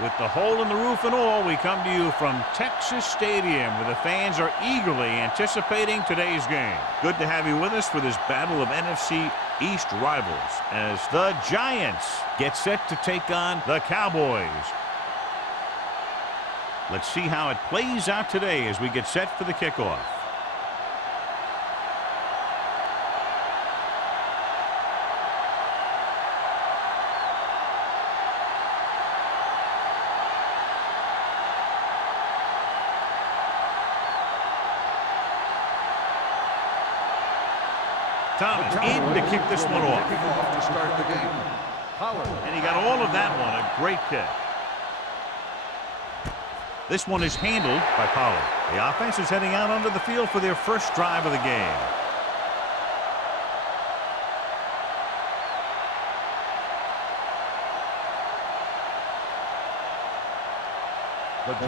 With the hole in the roof and all, we come to you from Texas Stadium, where the fans are eagerly anticipating today's game. Good to have you with us for this battle of NFC East rivals as the Giants get set to take on the Cowboys. Let's see how it plays out today as we get set for the kickoff. Thomas in to kick this one off. To start the game. And he got all of that one. A great kick. This one is handled by Pollard. The offense is heading out onto the field for their first drive of the game.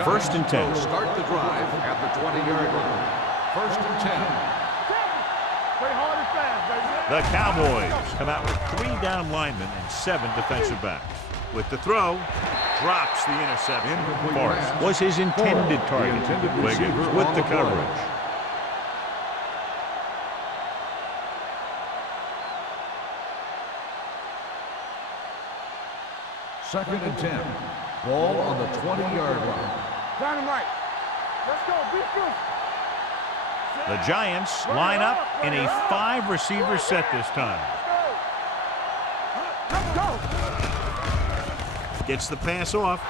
First and 10. Start the drive at the 20-yard line. First and 10. The Cowboys come out with 3 down linemen and 7 defensive backs. With the throw, drops the interception. Forrest was his intended target. Wiggins with the coverage. Second and 10. Ball on the 20-yard line. Dynamite. Let's go. Be good. The Giants line up in a 5-receiver set this time. Gets the pass off.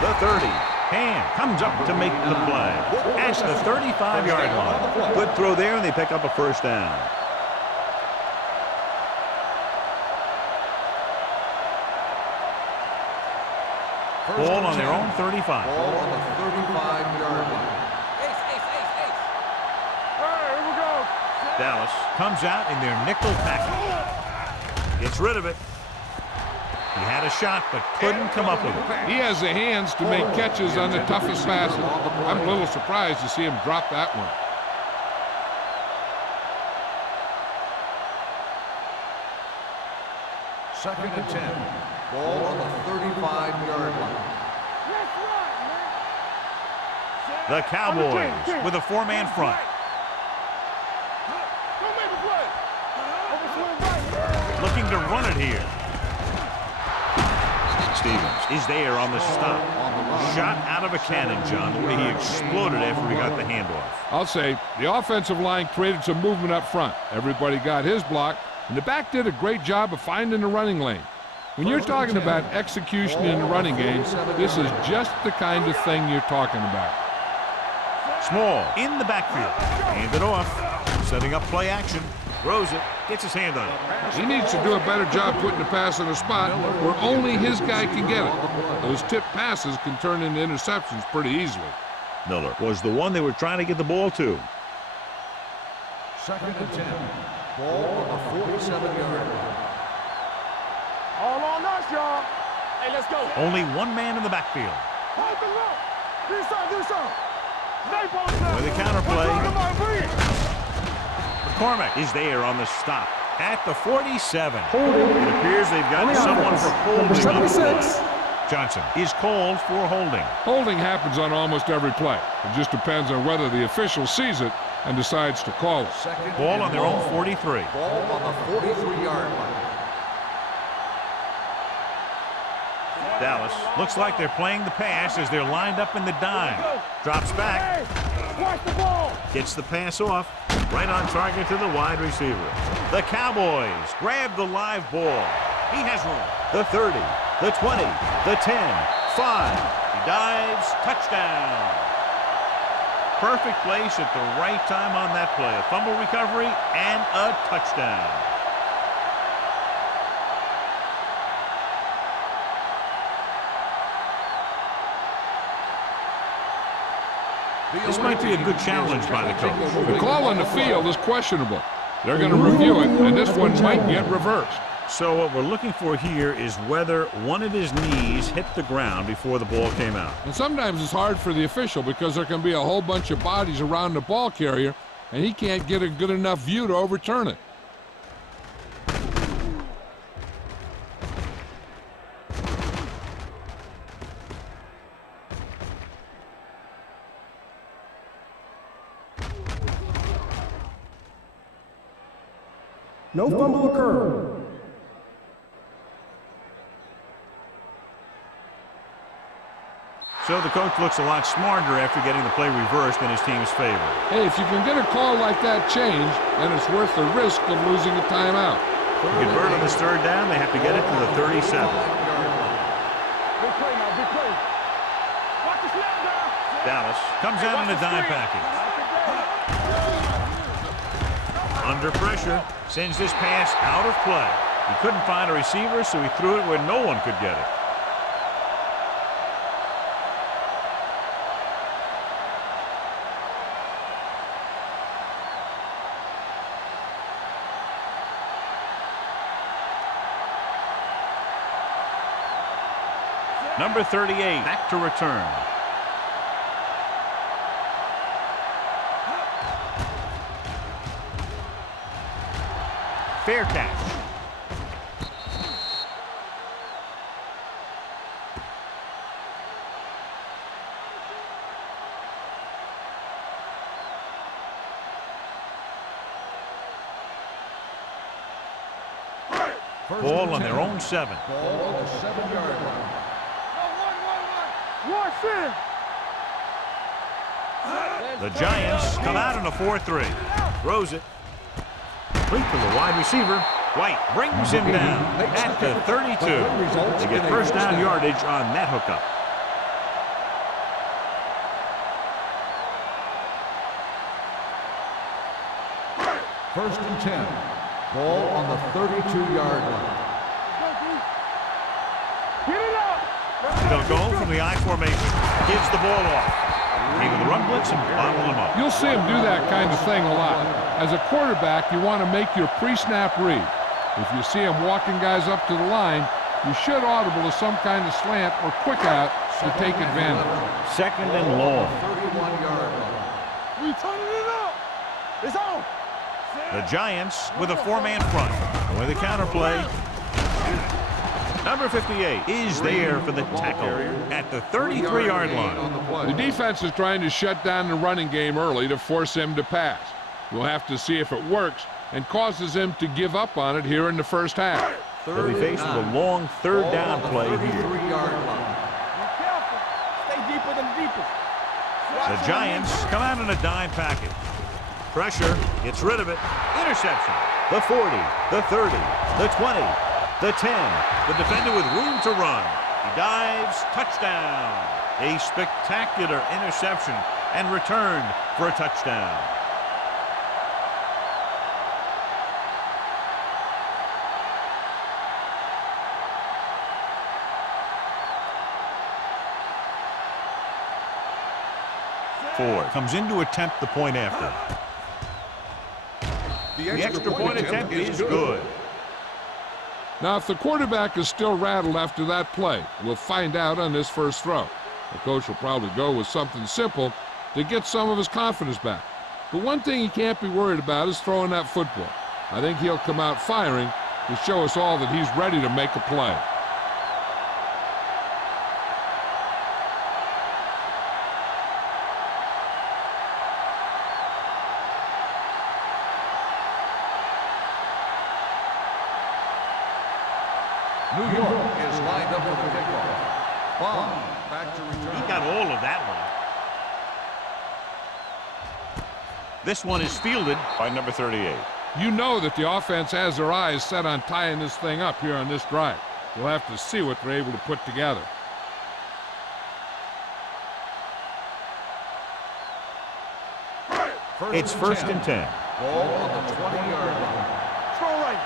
The 30. Ham comes up to make the play. At the 35-yard line. Good throw there, and they pick up a first down. Ball on their own 35. Ball on the 35-yard line. Dallas comes out in their nickel package. Gets rid of it. He had a shot, but couldn't come up with it. He has the hands to make catches on the toughest passes. I'm a little surprised to see him drop that one. Second and 10. Ball on the 35-yard line. The Cowboys with a 4-man front. Looking to run it here. Stevens is there on the stop. Shot out of a cannon, John, the way he exploded after he got the handoff. I'll say the offensive line created some movement up front. Everybody got his block, and the back did a great job of finding the running lane. When you're talking about execution in the running game, this is just the kind of thing you're talking about. Small in the backfield. Hand it off. Setting up play action. Throws it. Gets his hand on it. He needs to do a better job putting the pass in a spot where only his guy can get it. Those tip passes can turn into interceptions pretty easily. Miller was the one they were trying to get the ball to. Second and 10. Ball on the 47-yard line. All on us, y'all. Hey, let's go. Only one man in the backfield. Hold the look. Do something. With the counterplay. McCormick is there on the stop at the 47. Holding. It appears they've got someone for holding on the play. Johnson is called for holding. Holding happens on almost every play. It just depends on whether the official sees it and decides to call it. Ball on their own 43. Ball on the 43-yard line. Dallas looks like they're playing the pass as they're lined up in the dime. Drops back. Watch the ball. Gets the pass off. Right on target to the wide receiver. The Cowboys grab the live ball. He has room. The 30, the 20, the 10, 5. He dives. Touchdown. Perfect place at the right time on that play. A fumble recovery and a touchdown. This might be a good challenge by the coach. The call on the field is questionable. They're going to review it, and this one might get reversed. So what we're looking for here is whether one of his knees hit the ground before the ball came out. And sometimes it's hard for the official because there can be a whole bunch of bodies around the ball carrier, and he can't get a good enough view to overturn it. No fumble occurred. So the coach looks a lot smarter after getting the play reversed in his team's favor. Hey, if you can get a call like that changed, then it's worth the risk of losing a timeout. To convert on this third down, they have to get it to the 37. Big play now, big play. Watch the snap down. Dallas comes out in a dime package. Under pressure, sends this pass out of play. He couldn't find a receiver, so he threw it where no one could get it. Number 38, back to return. Fair catch. Ball on their own 7. Ball on the 7-yard line. The Giants come out in a 4-3. Throws it. Complete to the wide receiver. White brings him down at the 32. They get first down yardage on that hookup. First and 10. Ball on the 32-yard line. They'll go from the I formation. Gives the ball off. Came with the run blitz and bottle him up. You'll see him do that kind of thing a lot. As a quarterback, you want to make your pre-snap read. If you see him walking guys up to the line, you should audible to some kind of slant or quick out to take advantage. Second and long. 31-yard line. We turning it up. It's on. The Giants with a 4-man front. With a counterplay. Number 58 is there for the tackle at the 33-yard line. The defense is trying to shut down the running game early to force him to pass. We'll have to see if it works and causes him to give up on it here in the first half. They'll be faced with a long third down play here. Stay deeper than deepest. The Giants come out in a dime package. Pressure, gets rid of it. Interception. The 40, the 30, the 20, the 10. The defender with room to run. He dives, touchdown. A spectacular interception and returned for a touchdown. Ford comes in to attempt the point after. The extra point attempt is good. Now, if the quarterback is still rattled after that play, we'll find out on this first throw. The coach will probably go with something simple to get some of his confidence back. But one thing he can't be worried about is throwing that football. I think he'll come out firing to show us all that he's ready to make a play. New York is lined up for the kickoff. Bond back to return. He got all of that one. This one is fielded by number 38. You know that the offense has their eyes set on tying this thing up here on this drive. We'll have to see what they're able to put together. It's first and 10. Ball on the 20-yard line. Throw right.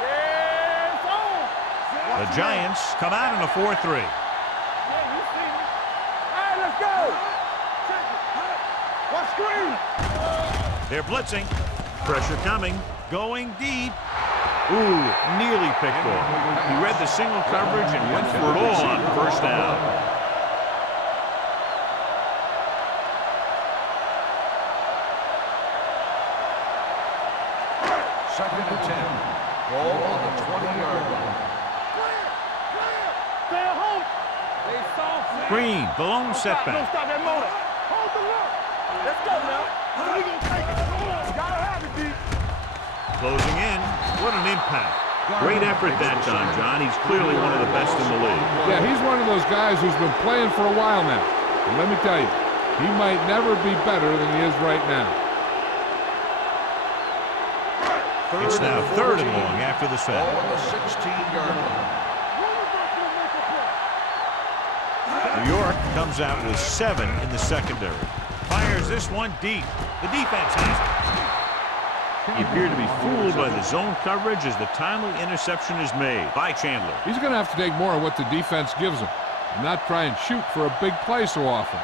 Yeah, it's on. The Giants come out in a 4-3. Yeah, you see me. All right, let's go. Watch screen. They're blitzing. Pressure coming. Going deep. Ooh, nearly picked off. He read the single coverage and went for it all on first down. Second and 10. Ball on the 20-yard line. Stay at home. They soft. Green, the lone Don't setback. stop that motor. Hold the look. Let's go now. We gonna take it. You gotta have it, D. Closing in. What an impact. Great effort that time, John. He's clearly one of the best in the league. Yeah, he's one of those guys who's been playing for a while now. And let me tell you, he might never be better than he is right now. It's now 3rd and long after the sack. Ball on the 16-yard line. New York comes out with 7 in the secondary. Fires this one deep. The defense has it. He appeared to be fooled by the zone coverage as the timely interception is made by Chandler. He's going to have to take more of what the defense gives him and not try and shoot for a big play so often.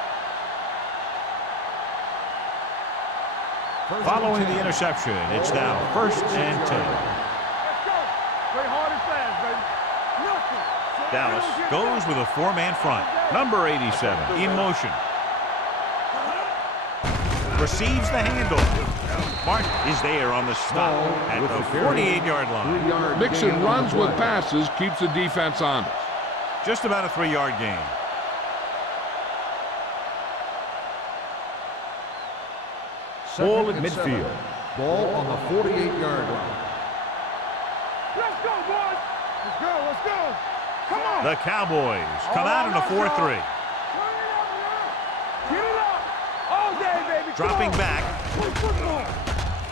Following the interception, it's now 1st and 10. Let's go. Play hard and fast, baby. Nothing. Dallas goes with a 4-man front. Number 87 in motion. Receives the handoff. Mark is there on the stop at the 48-yard line. Mixing runs with passes keeps the defense honest. Just about a 3-yard gain. Ball at midfield. Ball on the 48-yard line. Let's go, boys. Let's go. Let's go. Come on. The Cowboys come out in a 4-3. Get it up. All day, baby. Come Dropping on. back. Play football.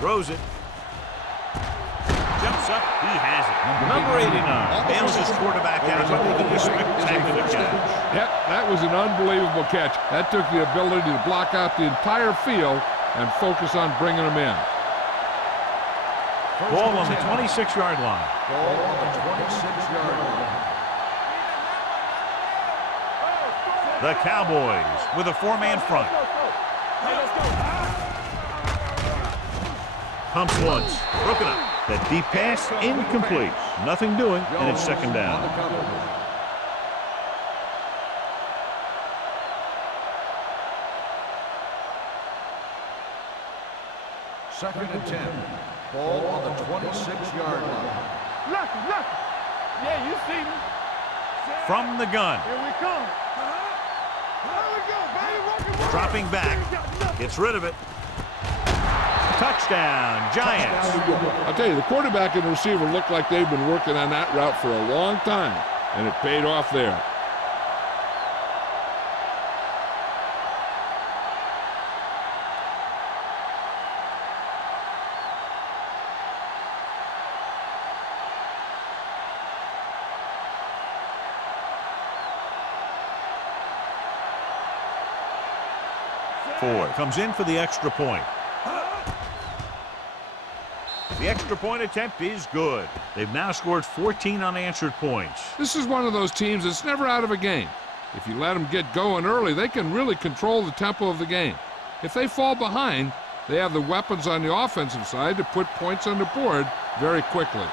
Throws it. Jumps up. He has it. Number 89 bails his quarterback out by making a spectacular catch. Yep, that was an unbelievable catch. That took the ability to block out the entire field and focus on bringing them in. Ball on the 26-yard line. Ball on the 26-yard line. The Cowboys with a 4-man front. Pumps once. Broken up. That deep pass incomplete. Nothing doing, and it's 2nd down. Second and 10. Ball on the 26-yard line. Lucky. Yeah, you see me. From the gun. Here we come. Here we go, baby. Working. Dropping back. Gets rid of it. Touchdown, Giants. I'll tell you, the quarterback and the receiver look like they've been working on that route for a long time, and it paid off there. Ford comes in for the extra point. The extra point attempt is good. They've now scored 14 unanswered points. This is one of those teams that's never out of a game. If you let them get going early, they can really control the tempo of the game. If they fall behind, they have the weapons on the offensive side to put points on the board very quickly.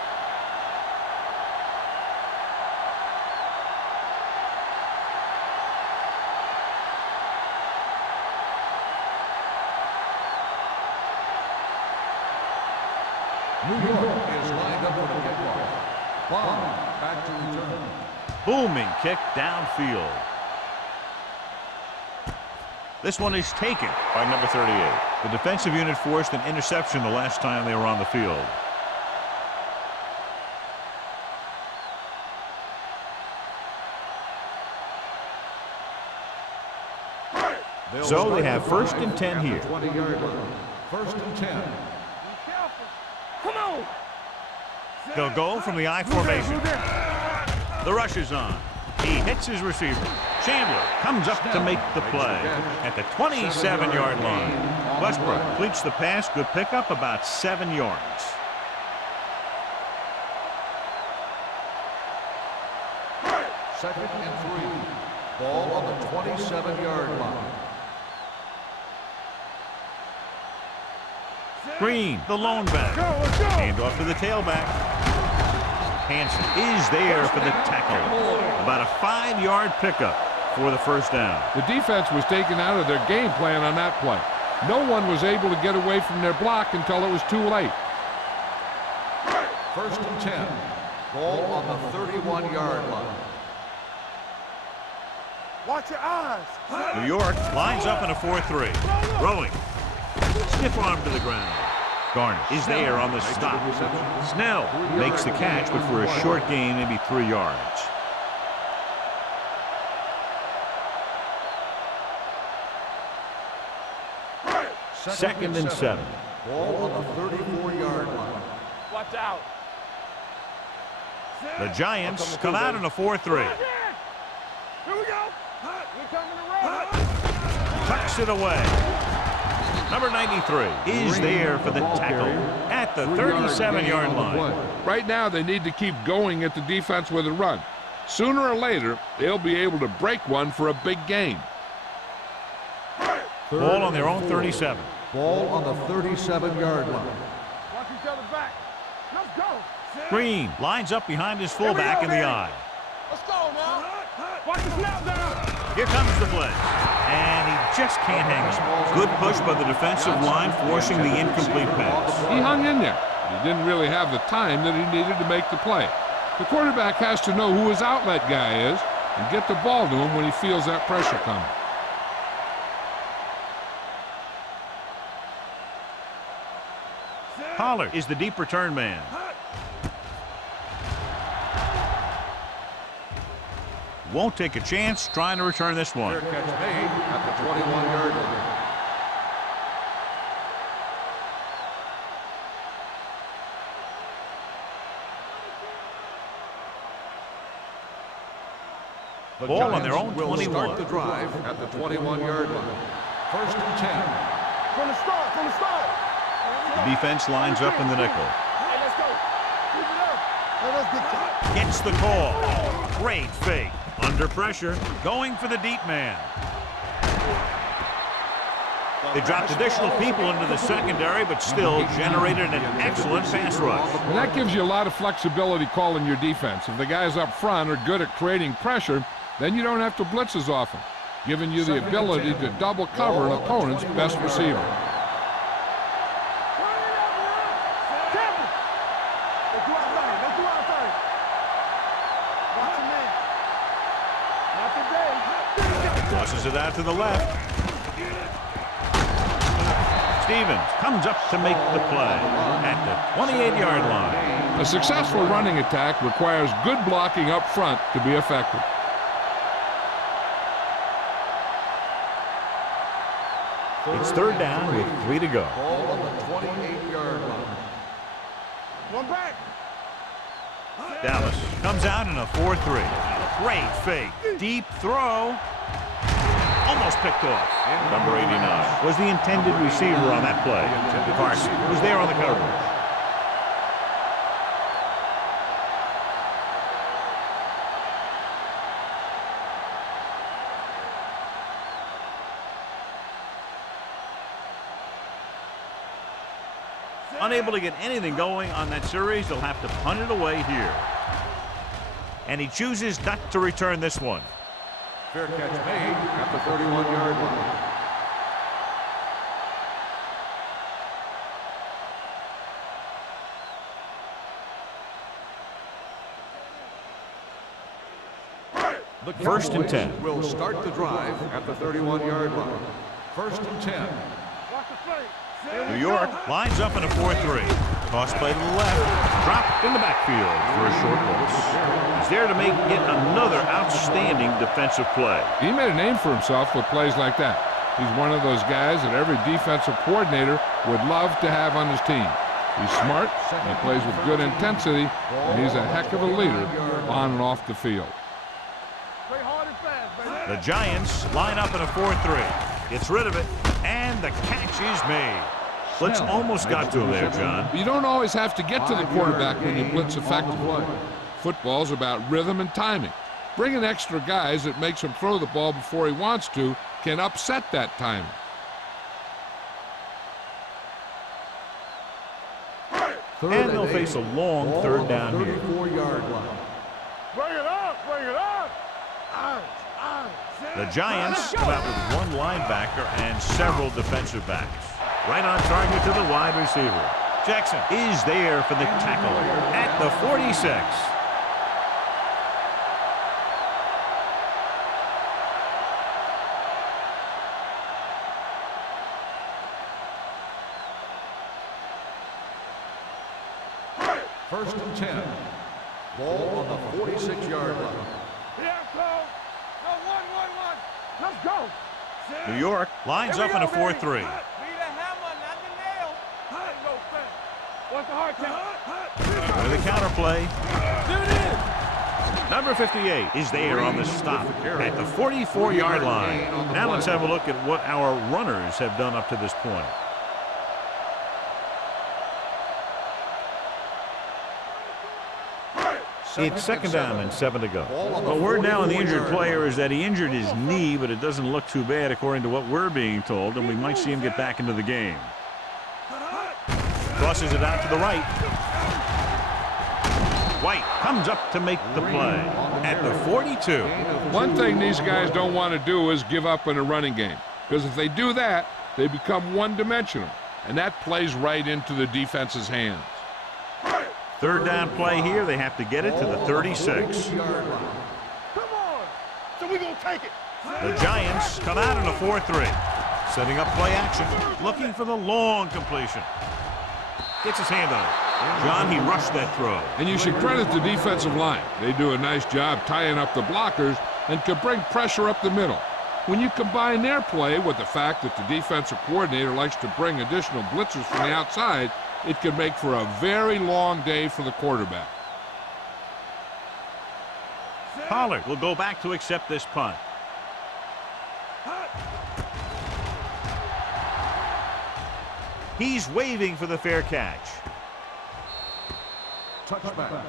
New York is lined up for the kickoff. Bomb back to return. Booming kick downfield. This one is taken by number 38. The defensive unit forced an interception the last time they were on the field. So they have 1st and 10 here. 20-yard line. 1st and 10. Come on. They'll go from the I formation. The rush is on. He hits his receiver. Chandler comes up to make the play at the 27-yard line. Westbrook completes the pass. Good pickup, about 7 yards. Second and 3. Ball on the 27-yard line. Green, the lone back. Hand off to the tailback. Hansen is there for the tackle. About a 5-yard pickup for the 1st down. The defense was taken out of their game plan on that play. No one was able to get away from their block until it was too late. 1st and 10. Ball on the 31-yard line. Watch your eyes. New York lines up in a 4-3. Throwing. Stiff arm to the ground. Garner is there on the stop. Snell makes the catch, but for a short gain, maybe 3 yards. Second and 7. Ball on the 34-yard line. Watch out. The Giants come out in a 4-3. Here we go. We coming around. Tucks it away. Number 93 is there for the tackle at the 37-yard line. Right now, they need to keep going at the defense with a run. Sooner or later, they'll be able to break one for a big gain. Ball on their own 37. Ball on the 37-yard line. Watch each other back. Let's go. Green lines up behind his fullback in the eye. Let's go now. Watch the snap down. Here comes the blitz. And he just can't hang on. Good push by the defensive line, forcing the incomplete pass. He hung in there. He didn't really have the time that he needed to make the play. The quarterback has to know who his outlet guy is and get the ball to him when he feels that pressure coming. Pollard is the deep return man. Won't take a chance trying to return this one. Fair catch made at the 21-yard line. The Ball on their Giants own will 21. start the drive at the 21-yard line. First and 10. From the start. From the start. The defense lines up in the nickel. Hey, let's go. Keep it up. Hey, let's get that. Gets the call. Great fake. Under pressure. Going for the deep man. They dropped additional people into the secondary, but still generated an excellent pass rush. And that gives you a lot of flexibility calling your defense. If the guys up front are good at creating pressure, then you don't have to blitz as often, giving you the ability to double cover an opponent's best receiver. Tosses it out to the left. Stevens comes up to make the play at the 28-yard line. A successful running attack requires good blocking up front to be effective. It's third down with 3 to go. Ball on the 28-yard line. One back. Dallas comes out in a 4-3. Great fake. Deep throw. Almost picked off. Number 89 was the intended receiver on that play. Carson was there on the coverage. Unable to get anything going on that series, they'll have to punt it away here. And he chooses not to return this one. Fair catch made at the 31-yard line. The First and 10. Cowboys will start the drive at the 31-yard line. First and 10. Watch the fake. New York lines up in a 4-3. Toss play to the left. Dropped in the backfield for a short loss. He's there to make yet another outstanding defensive play. He made a name for himself with plays like that. He's one of those guys that every defensive coordinator would love to have on his team. He's smart, he plays with good intensity, and he's a heck of a leader on and off the field. Play hard and fast, baby. The Giants line up in a 4-3. Gets rid of it, and the catch is made. Blitz almost got to him there, John. You don't always have to get to the quarterback when you blitz effectively. Football's about rhythm and timing. Bringing extra guys that makes him throw the ball before he wants to can upset that timing. And they'll face a long third down here. 34-yard line. Bring it up. Bring it up. The Giants come out with one linebacker and several defensive backs. Right on target to the wide receiver. Jackson is there for the tackle at the 46. First and 10. Ball on the 46-yard line. Here I go. No, 1. Let's go. New York lines up in a 4-3. Be the hammer, not the nail. Let's go, Fred. What's the hard count? With the counter play. Number 58 is there on the stop at the 44-yard line. Now let's have a look at what our runners have done up to this point. It's second down and 7 to go. Well, word now on the injured player is that he injured his knee, but it doesn't look too bad according to what we're being told, and we might see him get back into the game. Crosses it out to the right. White comes up to make the play at the 42. One thing these guys don't want to do is give up in a running game, because if they do that, they become one-dimensional, and that plays right into the defense's hands. Third down play here. They have to get it to the 36. Come on. So we're going to take it. The Giants come out in a 4-3. Setting up play action. Looking for the long completion. Gets his hand on it. John, he rushed that throw. And you should credit the defensive line. They do a nice job tying up the blockers and can bring pressure up the middle. When you combine their play with the fact that the defensive coordinator likes to bring additional blitzers from the outside, it can make for a very long day for the quarterback. Pollard will go back to accept this punt. He's waving for the fair catch. Touchback.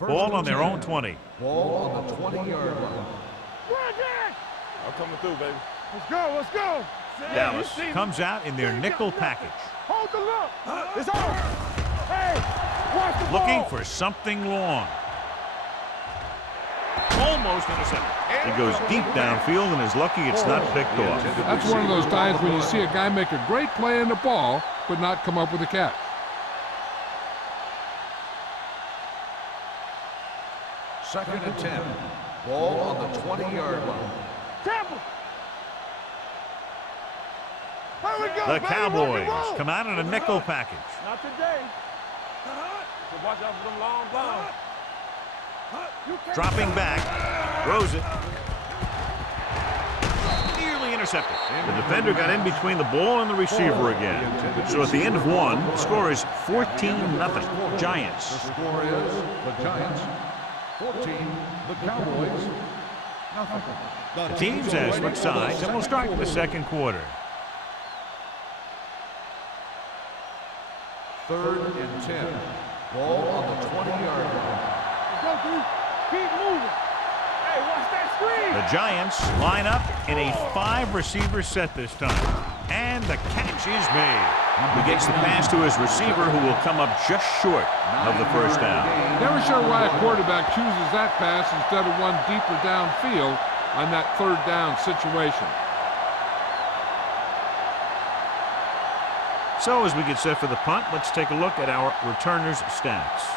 Ball on their own 20. Ball on the 20-yard line. I'm coming through, baby. Let's go. Dallas comes out in their nickel package. Hold the look. It's on. Hey, watch the Looking ball. for something long. Almost intercepted. He goes deep downfield and is lucky it's not picked off. That's one of those times when you see a guy make a great play on the ball, but not come up with a catch. Second and 10. Ball on the 20-yard line. Tampa. Here we go, The baby. Cowboys Rock and roll. come out in a nickel package. Not today. So watch out for them long balls. Dropping back. Throws it. Nearly intercepted. The defender got in between the ball and the receiver again. So at the end of one, the score is 14-0. Giants. The score is the Giants 14, the Cowboys nothing. The teams have switched sides, and we'll start the second quarter. Third and 10. Ball on the 20-yard line. Go, dude. Keep moving. Hey, watch that screen. The Giants line up in a 5-receiver set this time. And the catch is made. He gets the pass to his receiver, who will come up just short of the first down. Never sure why a quarterback chooses that pass instead of one deeper downfield on that third down situation. So as we get set for the punt, let's take a look at our returners' stats.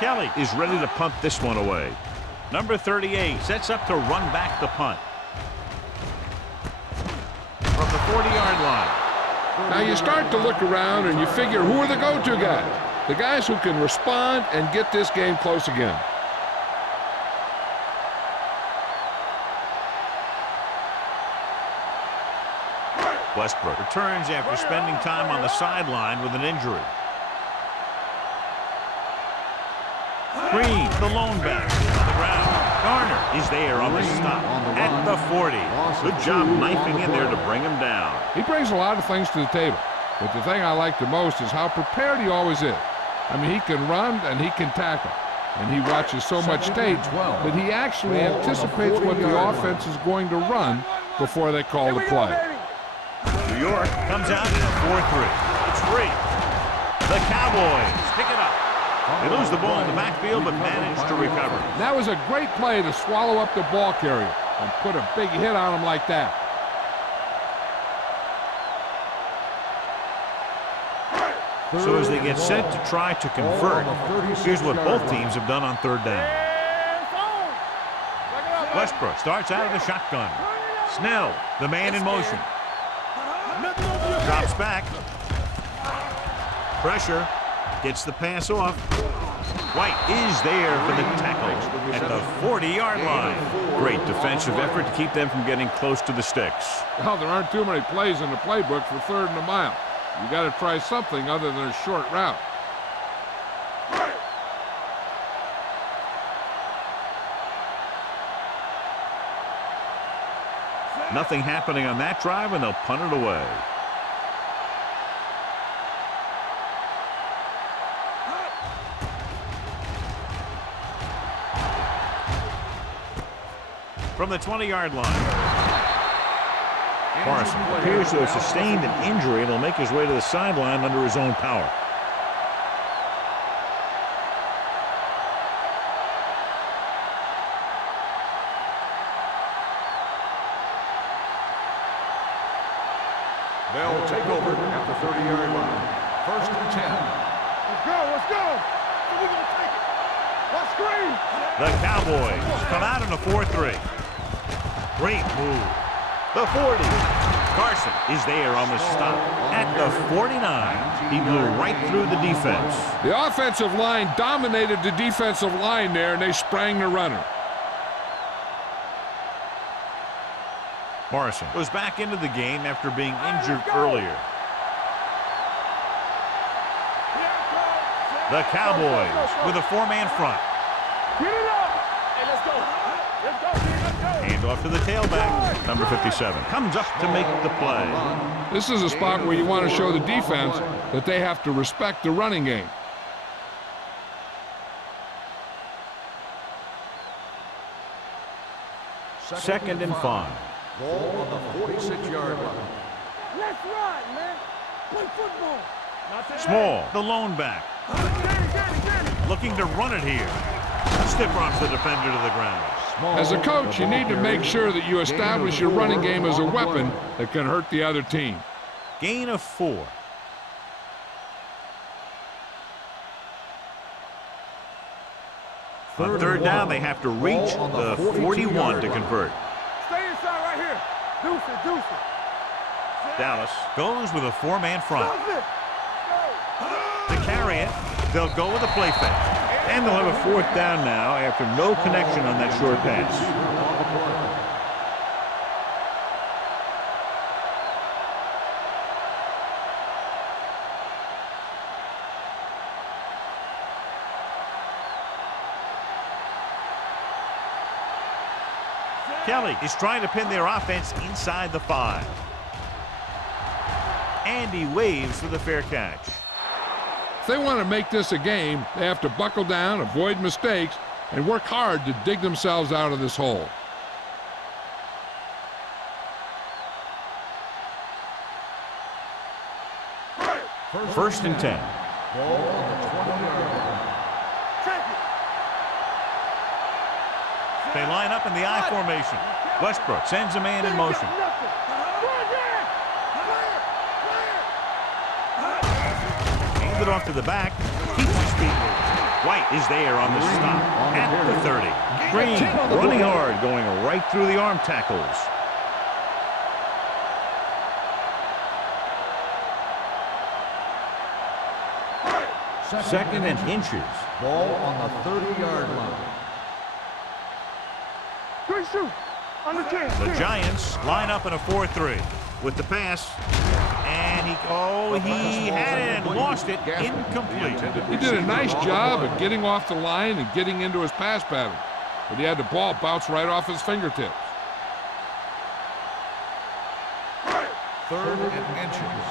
Kelly is ready to punt this one away. Number 38 sets up to run back the punt from the 40-yard line. Now you start to look around and you figure, who are the go-to guys? The guys who can respond and get this game close again. Westbrook returns after spending time on the sideline with an injury. Green, the lone back, on the ground. Garner is there on the stop at the 40. Good job knifing in there to bring him down. He brings a lot of things to the table, but the thing I like the most is how prepared he always is. I mean, he can run and he can tackle, and he watches so much tape that he actually anticipates what the offense is going to run before they call the play. New York comes out in a 4-3. It's free. The Cowboys pick it up. They lose the ball in the backfield, but manage to recover. That was a great play to swallow up the ball carrier and put a big hit on him like that. So as they get set to try to convert, here's what both teams have done on third down. Westbrook starts out of the shotgun. Snell, the man in motion. Drops back. Pressure. Gets the pass off. White is there for the tackle at the 40-yard line. Great defensive effort to keep them from getting close to the sticks. Well, there aren't too many plays in the playbook for 3rd and a mile. You got to try something other than a short route. Nothing happening on that drive, and they'll punt it away. From the 20-yard line. Morrison appears to have sustained an injury and will make his way to the sideline under his own power. They'll take over at the 30-yard line. 1st and 10. Let's go, let's go. We're going to take it. Let's screen. The Cowboys come out in a 4-3. Great move. The 40. Carson is there on the stop. At the 49, he blew right through the defense. The offensive line dominated the defensive line there, and they sprang the runner. Morrison goes back into the game after being injured earlier. The Cowboys with a 4-man front. Get it up. Hey, let's go. Let's go, let's go. Hand off to the tailback. Number 57 comes up to make the play. This is a spot where you want to show the defense that they have to respect the running game. Second and 5. Ball on the 46-yard line. Let's ride, man. Play football. Small, the lone back. Looking to run it here. Stiff arms the defender to the ground. As a coach, you need to make sure that you establish your running game as a weapon that can hurt the other team. Gain of 4. On third down, they have to reach the 41 to convert. Stay inside right here. Deuce it, deuce it. Dallas goes with a 4-man front. To carry it, they'll go with a play fake. And they'll have a 4th down now after no connection on that short pass. Kelly is trying to pin their offense inside the 5. And he waves for the fair catch. If they want to make this a game, they have to buckle down, avoid mistakes, and work hard to dig themselves out of this hole. First and 10. Ball on the 20-yard line. They line up in the I formation. Westbrook sends a man in motion. Hands it off to the back. Keeps his feet moving. White is there on the stop at the 30. Green running hard, going right through the arm tackles. Second and inches. Ball on the 30-yard line. Good shoot. On the 10. The Giants line up in a 4-3 with the pass. And he had it and lost it. Incomplete. He did a nice job of getting off the line and getting into his pass pattern, but he had the ball bounce right off his fingertips. Third and inches.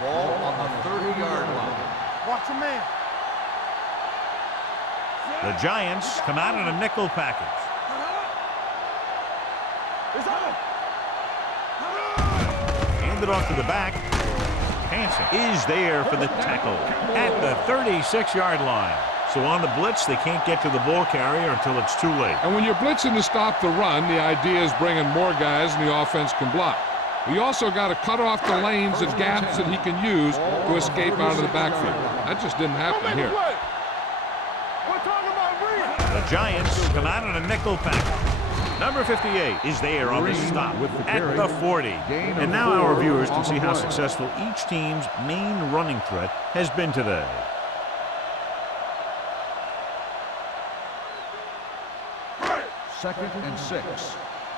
Ball on the 30-yard line. Watch a man. The Giants come out in a nickel package. It's on. Hand it off to the back. Hansen is there for the tackle at the 36-yard line. So on the blitz, they can't get to the ball carrier until it's too late. And when you're blitzing to stop the run, the idea is bringing more guys and the offense can block. He also got to cut off the lanes and gaps that he can use to escape out of the backfield. That just didn't happen here. We're talking about real. The Giants come out in a nickel package. Number 58 is there on the stop at the 40. And now our viewers can see how successful each team's main running threat has been today. Second and 6.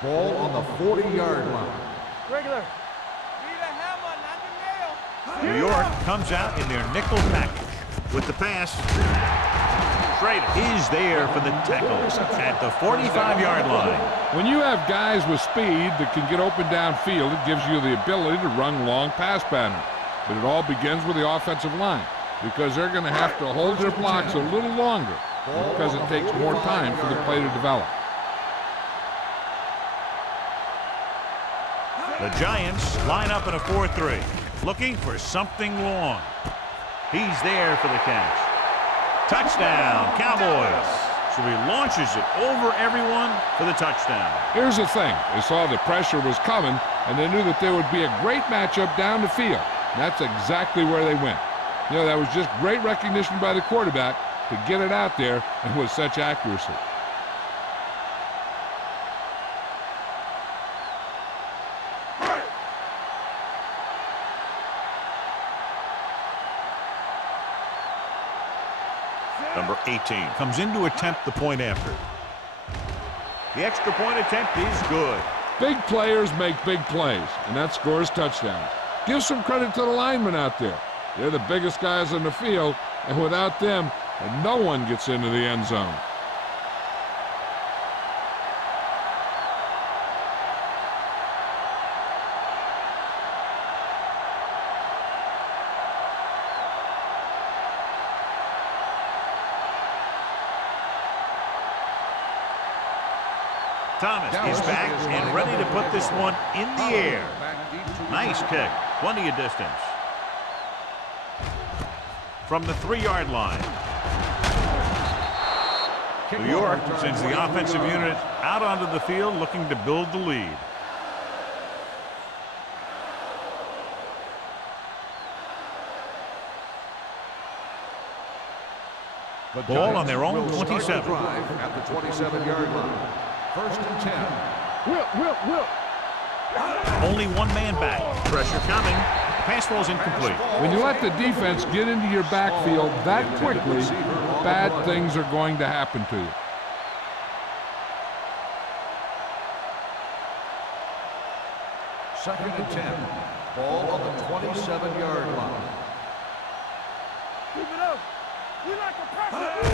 Ball on the 40-yard line. Regular. Need a hammer, not the nail. New York comes out in their nickel package with the pass. Schrader is there for the tackle at the 45-yard line. When you have guys with speed that can get open downfield, it gives you the ability to run long pass patterns. But it all begins with the offensive line because they're going to have to hold their blocks a little longer because it takes more time for the play to develop. The Giants line up in a 4-3, looking for something long. He's there for the catch. Touchdown, Cowboys. So he launches it over everyone for the touchdown. Here's the thing. They saw the pressure was coming, and they knew that there would be a great matchup down the field. And that's exactly where they went. You know, that was just great recognition by the quarterback to get it out there and with such accuracy. Number 18 comes in to attempt the point after. The extra point attempt is good. Big players make big plays, and that scores touchdowns. Give some credit to the linemen out there. They're the biggest guys on the field, and without them, no one gets into the end zone. Thomas is back and ready to put this one in the air. Nice kick. Plenty of distance. From the 3-yard line. New York sends the offensive unit out onto the field looking to build the lead. Ball on their own 27. At the 27-yard line. First and 10. Whip. Only one man back. Pressure coming. Pass ball's incomplete. When you let the defense get into your backfield that quickly, bad things are going to happen to you. Second and 10. Ball on the 27-yard line. Keep it up. We like the pressure.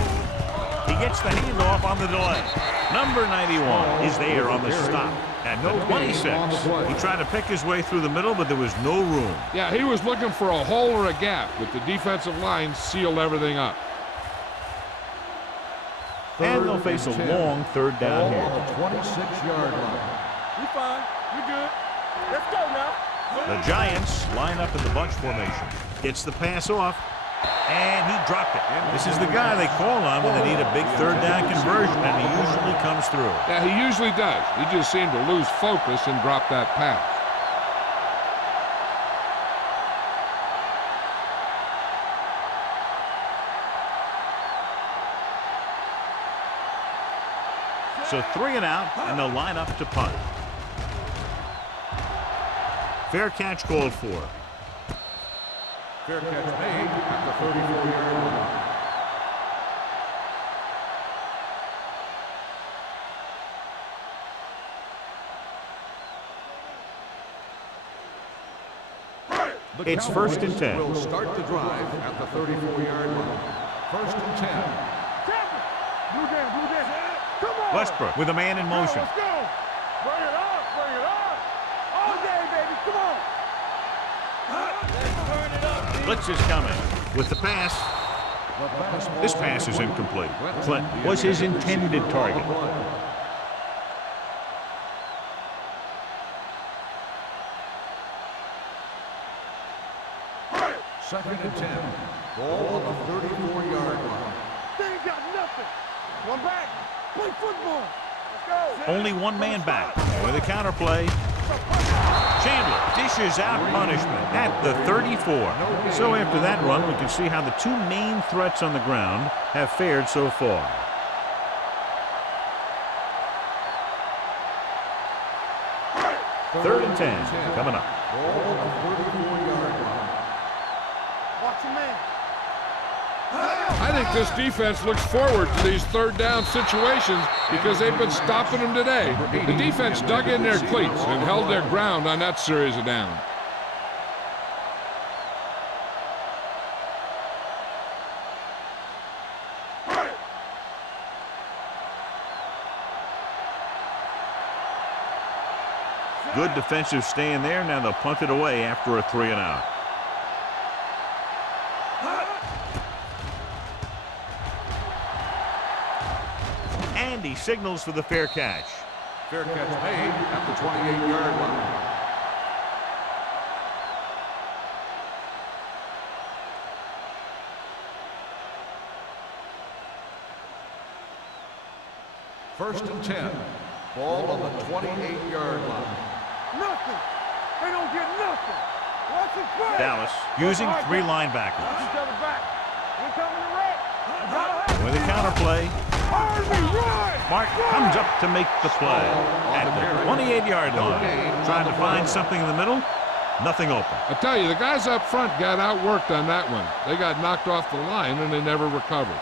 He gets the handoff on the delay. Number 91 is there on the stop at the 26. He tried to pick his way through the middle, but there was no room. Yeah, he was looking for a hole or a gap, but the defensive line sealed everything up. And they'll face a long third down here. On the 26-yard line. We fine. We good. Let's go now. The Giants line up in the bunch formation. Gets the pass off. And he dropped it. This is the guy they call on when they need a big third down conversion, and he usually comes through. Yeah, he usually does. He just seemed to lose focus and drop that pass. So 3 and out, and they'll line up to punt. Fair catch called for. Fair catch made at the 34-yard line. It's first and 10. Will start the drive at the 34-yard line. First and 10. Blue down. Come on. Westbrook with a man in motion. Let's go. Bring it on. All day, baby. Come on. Let's turn it up. Blitz is coming with the pass. This pass is incomplete. Clinton was his intended target. Second and 10. Ball on the 34-yard line. They ain't got nothing. One back. Play football. Let's go. Only one man back. With a counter play. Chandler dishes out punishment at the 34. So after that run, we can see how the two main threats on the ground have fared so far. Third and 10 coming up. Watch your man. I think this defense looks forward to these third down situations because they've been stopping them today. The defense dug in their cleats and held their ground on that series of downs. Good defensive stand there. Now they'll punt it away after a 3 and out. And he signals for the fair catch. Fair catch made at the 28-yard line. First and 10. Ball on the 28-yard line. Nothing. They don't get nothing. Watch it play. Dallas using 3 linebackers. Each other back. We're coming to red. With a counterplay, Mark comes up to make the play at the 28-yard line. Trying to find something in the middle. Nothing open. I tell you, the guys up front got outworked on that one. They got knocked off the line and they never recovered.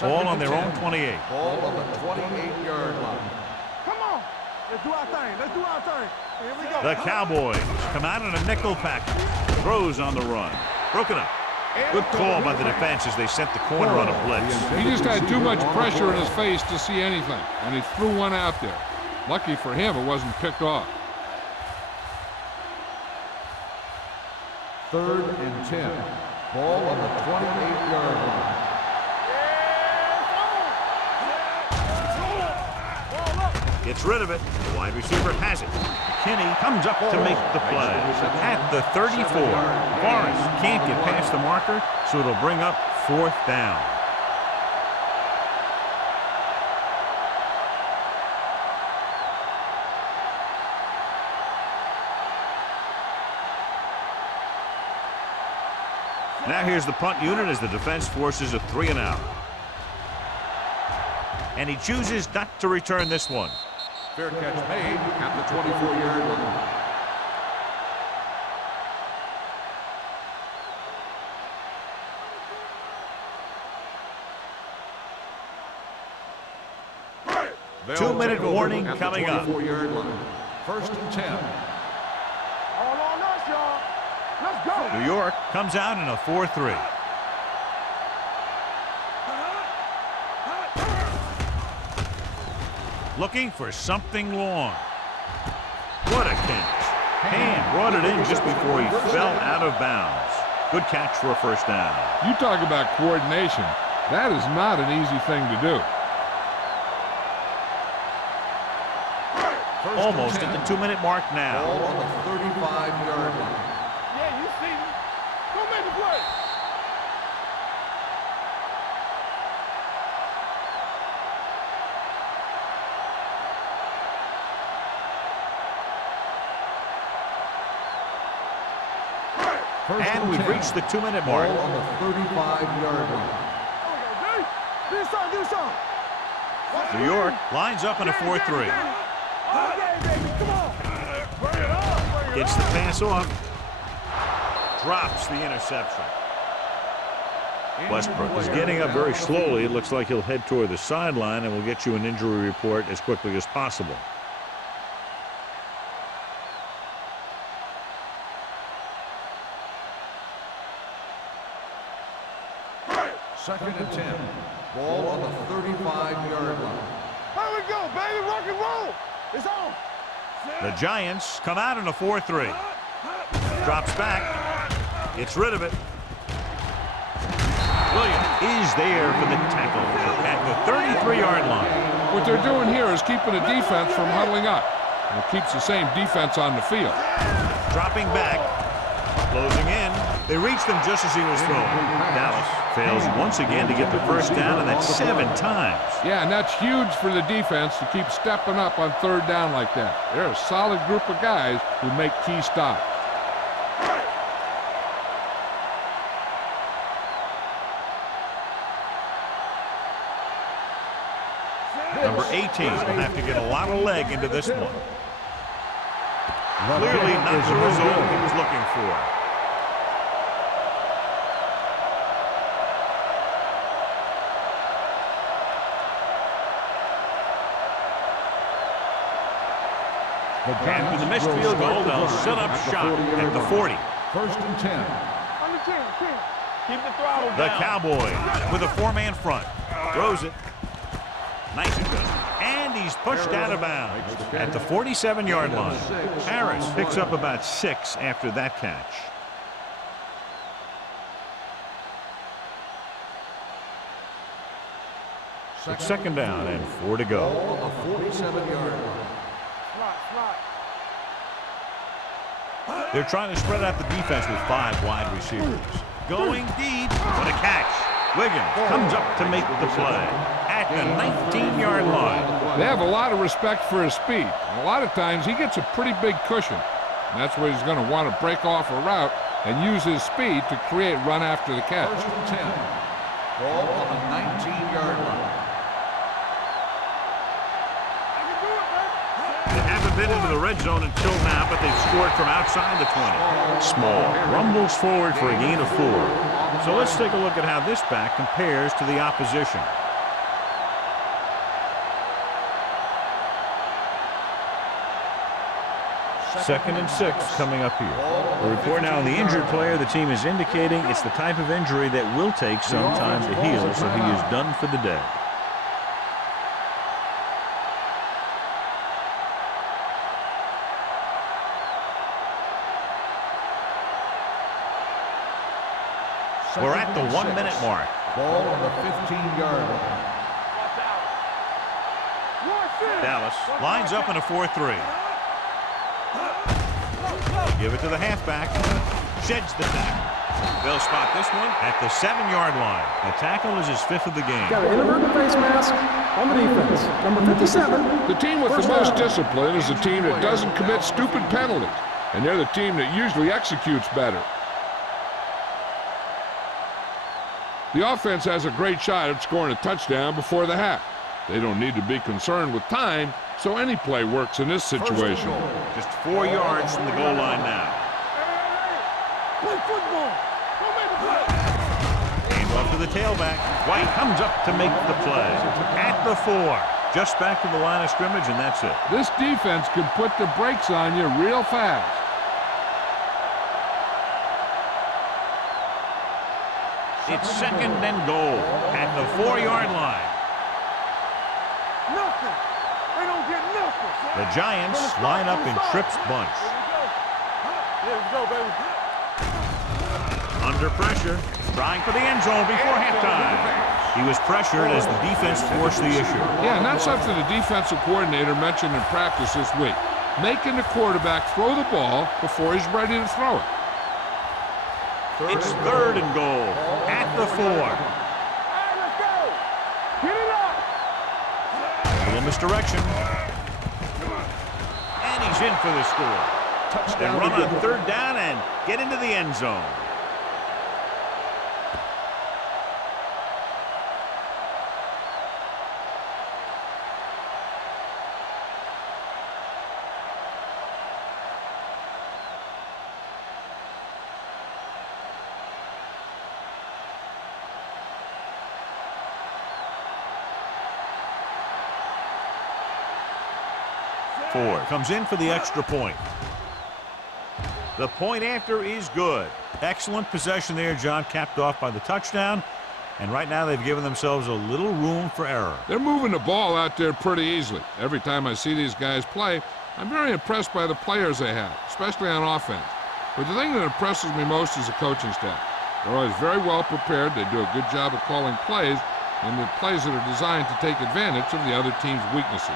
All on their own 28. Ball on the 28-yard line. Come on. Let's do our thing. Let's do our thing. Here we go. The Cowboys come out in a nickel package. Throws on the run. Broken up. Good call by the defense as they sent the corner on a blitz. He just had too much pressure in his face to see anything, and he threw one out there. Lucky for him, it wasn't picked off. Third and 10. Ball on the 28-yard line. Gets rid of it. The wide receiver has it. McKinney comes up to make the play at the 34. Forrest can't get past the marker, so it'll bring up 4th down. Now here's the punt unit as the defense forces a 3 and out. And he chooses not to return this one. Fair catch made at the 24-yard line. Two-minute warning coming up. 24-yard line. First and 10. All on us, y'all. Let's go. New York comes out in a 4-3. Looking for something long. What a catch. Hand brought it in just before he fell out of bounds. Good catch for a 1st down. You talk about coordination. That is not an easy thing to do. Almost at the 2-minute mark now. Ball on the 35-yard line. Yeah, you see me. Go make the play. And we've reached the 2-minute mark. Ball on the 35-yard line. Do something, do something. New York lines up in a 4-3. Come on. Bring it up. Gets the pass off. Drops the interception. Westbrook is getting up very slowly. It looks like he'll head toward the sideline, and we'll get you an injury report as quickly as possible. Second and 10. Ball on the 35-yard line. Here we go, baby. Rock and roll. It's on. The Giants come out in a 4-3. Drops back. Gets rid of it. Williams is there for the tackle at the 33-yard line. What they're doing here is keeping the defense from huddling up. And it keeps the same defense on the field. Dropping back. Closing in. They reached him just as he was thrown. Dallas fails once again to get the first down, and that's 7 times. Yeah, and that's huge for the defense to keep stepping up on third down like that. They're a solid group of guys who make key stops. Number 18 will have to get a lot of leg into this one. Clearly not the result he was looking for. After the missed field goal, they'll set up shop at the 40. 1st and 10. On the 10. Keep the throttle down. The Cowboys with a 4-man front. Throws it. Nice and good. And he's pushed out of bounds at the 47-yard line. Harris picks up about 6 after that catch. It's 2nd down and 4 to go. Ball on the 47-yard line. They're trying to spread out the defense with 5 wide receivers. Going deep. What a catch. Wiggins comes up to make the play at the 19-yard line. They have a lot of respect for his speed. And a lot of times he gets a pretty big cushion. And that's where he's going to want to break off a route and use his speed to create run after the catch. 1st and 10. Ball on the 19-yard line. They haven't been into the red zone until now, but they've scored from outside the 20. Small rumbles forward for a gain of 4. So let's take a look at how this back compares to the opposition. Second and 6 coming up here. The report now on the injured player. The team is indicating it's the type of injury that will take some time to heal, so he is done for the day. We're at the 1-minute mark. Ball on the 15-yard line. Dallas lines up in a 4-3. Give it to the halfback. Sheds the tackle. They'll spot this one at the 7-yard line. The tackle is his 5th of the game. Got an inadvertent face mask on the defense. Number 57. The team with the most discipline is the team that doesn't commit stupid penalties. And they're the team that usually executes better. The offense has a great shot at scoring a touchdown before the half. They don't need to be concerned with time, so any play works in this situation. Just 4 yards from the goal line now. Play football. Don't make a play. Hand off to the tailback. White comes up to make the play. At the 4. Just back to the line of scrimmage, and that's it. This defense could put the brakes on you real fast. It's 2nd and goal at the 4-yard line. Nothing. They don't get nothing. The Giants line up in Tripp's bunch. Here we go, baby. Under pressure, trying for the end zone before halftime. He was pressured as the defense forced the issue. Yeah, and that's something the defensive coordinator mentioned in practice this week. Making the quarterback throw the ball before he's ready to throw it. It's 3rd and goal at the 4. All right, let's go. Get it up. Little misdirection. And he's in for the score. They run on 3rd down and get into the end zone. Ford comes in for the extra point. The point after is good. Excellent possession there, John, capped off by the touchdown. And right now they've given themselves a little room for error. They're moving the ball out there pretty easily. Every time I see these guys play, I'm very impressed by the players they have, especially on offense. But the thing that impresses me most is the coaching staff. They're always very well prepared. They do a good job of calling plays, and the plays that are designed to take advantage of the other team's weaknesses.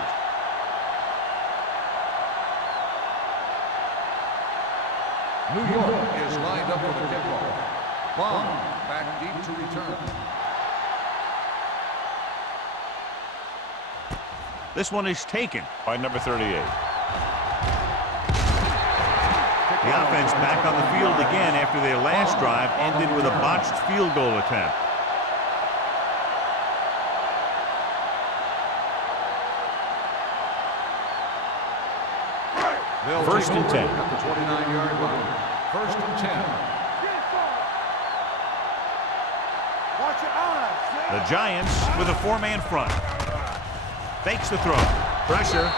New York is lined up for the kickoff. Bomb back deep to return. This one is taken by number 38. The offense back on the field again after their last drive ended with a botched field goal attempt. First and 10. At the 29-yard line. First and 10. Watch your eyes. The Giants with a four-man front. Fakes the throw. Pressure.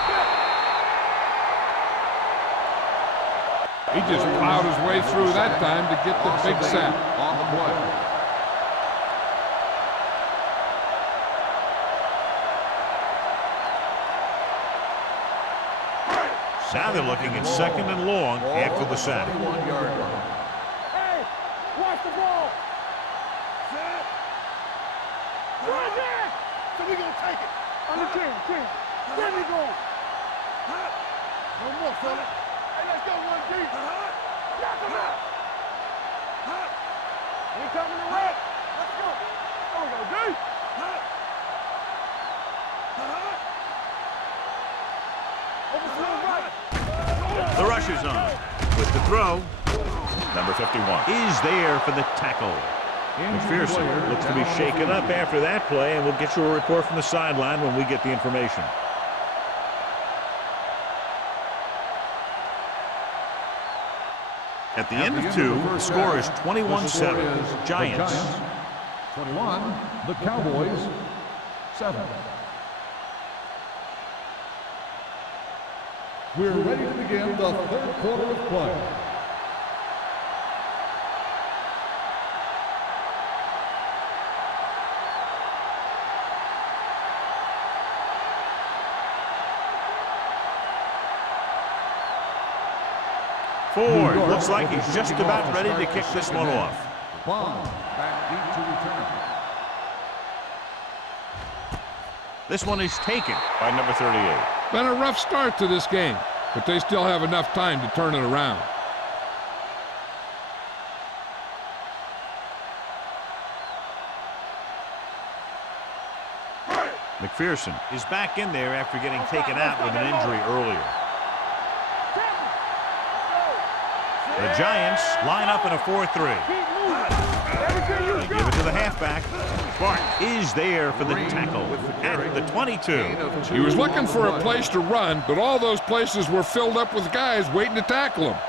He just plowed his way through that time to get the big sack. On the play. Now they're looking at second and long after the sack. 21-yard line. Hey, watch the ball. Set. Right there. So we gonna take it. On the 10. Where we going? No more, fella. Hey, let's go one deep. Knock him out. We coming to right. Let's go. There we go, deep. Over to the right. The rush is on. With the throw, number 51 is there for the tackle. McPherson looks to be shaken up after that play, and we'll get you a report from the sideline when we get the information. At the end of two, the score is 21-7. Giants. 21, the Cowboys, 7. We're ready to begin the third quarter of play. Ford looks like he's just about ready to kick this one off. Bond back deep to return. This one is taken by number 38. Been a rough start to this game, but they still have enough time to turn it around. McPherson is back in there after getting taken out with an injury earlier. The Giants line up in a 4-3. They give it to the halfback. Clark is there for the tackle at the 22. He was looking for a place to run, but all those places were filled up with guys waiting to tackle him.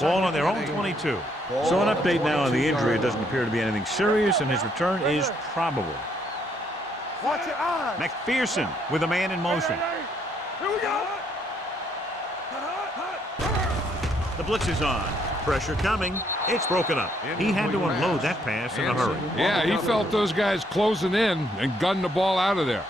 Ball on their own 22. So an update now on the injury. It doesn't appear to be anything serious, and his return is probable. Watch your eyes. McPherson with a man in motion. Here we go. The blitz is on. Pressure coming. It's broken up. He had to unload that pass in a hurry. Yeah, he felt those guys closing in and gunned the ball out of there.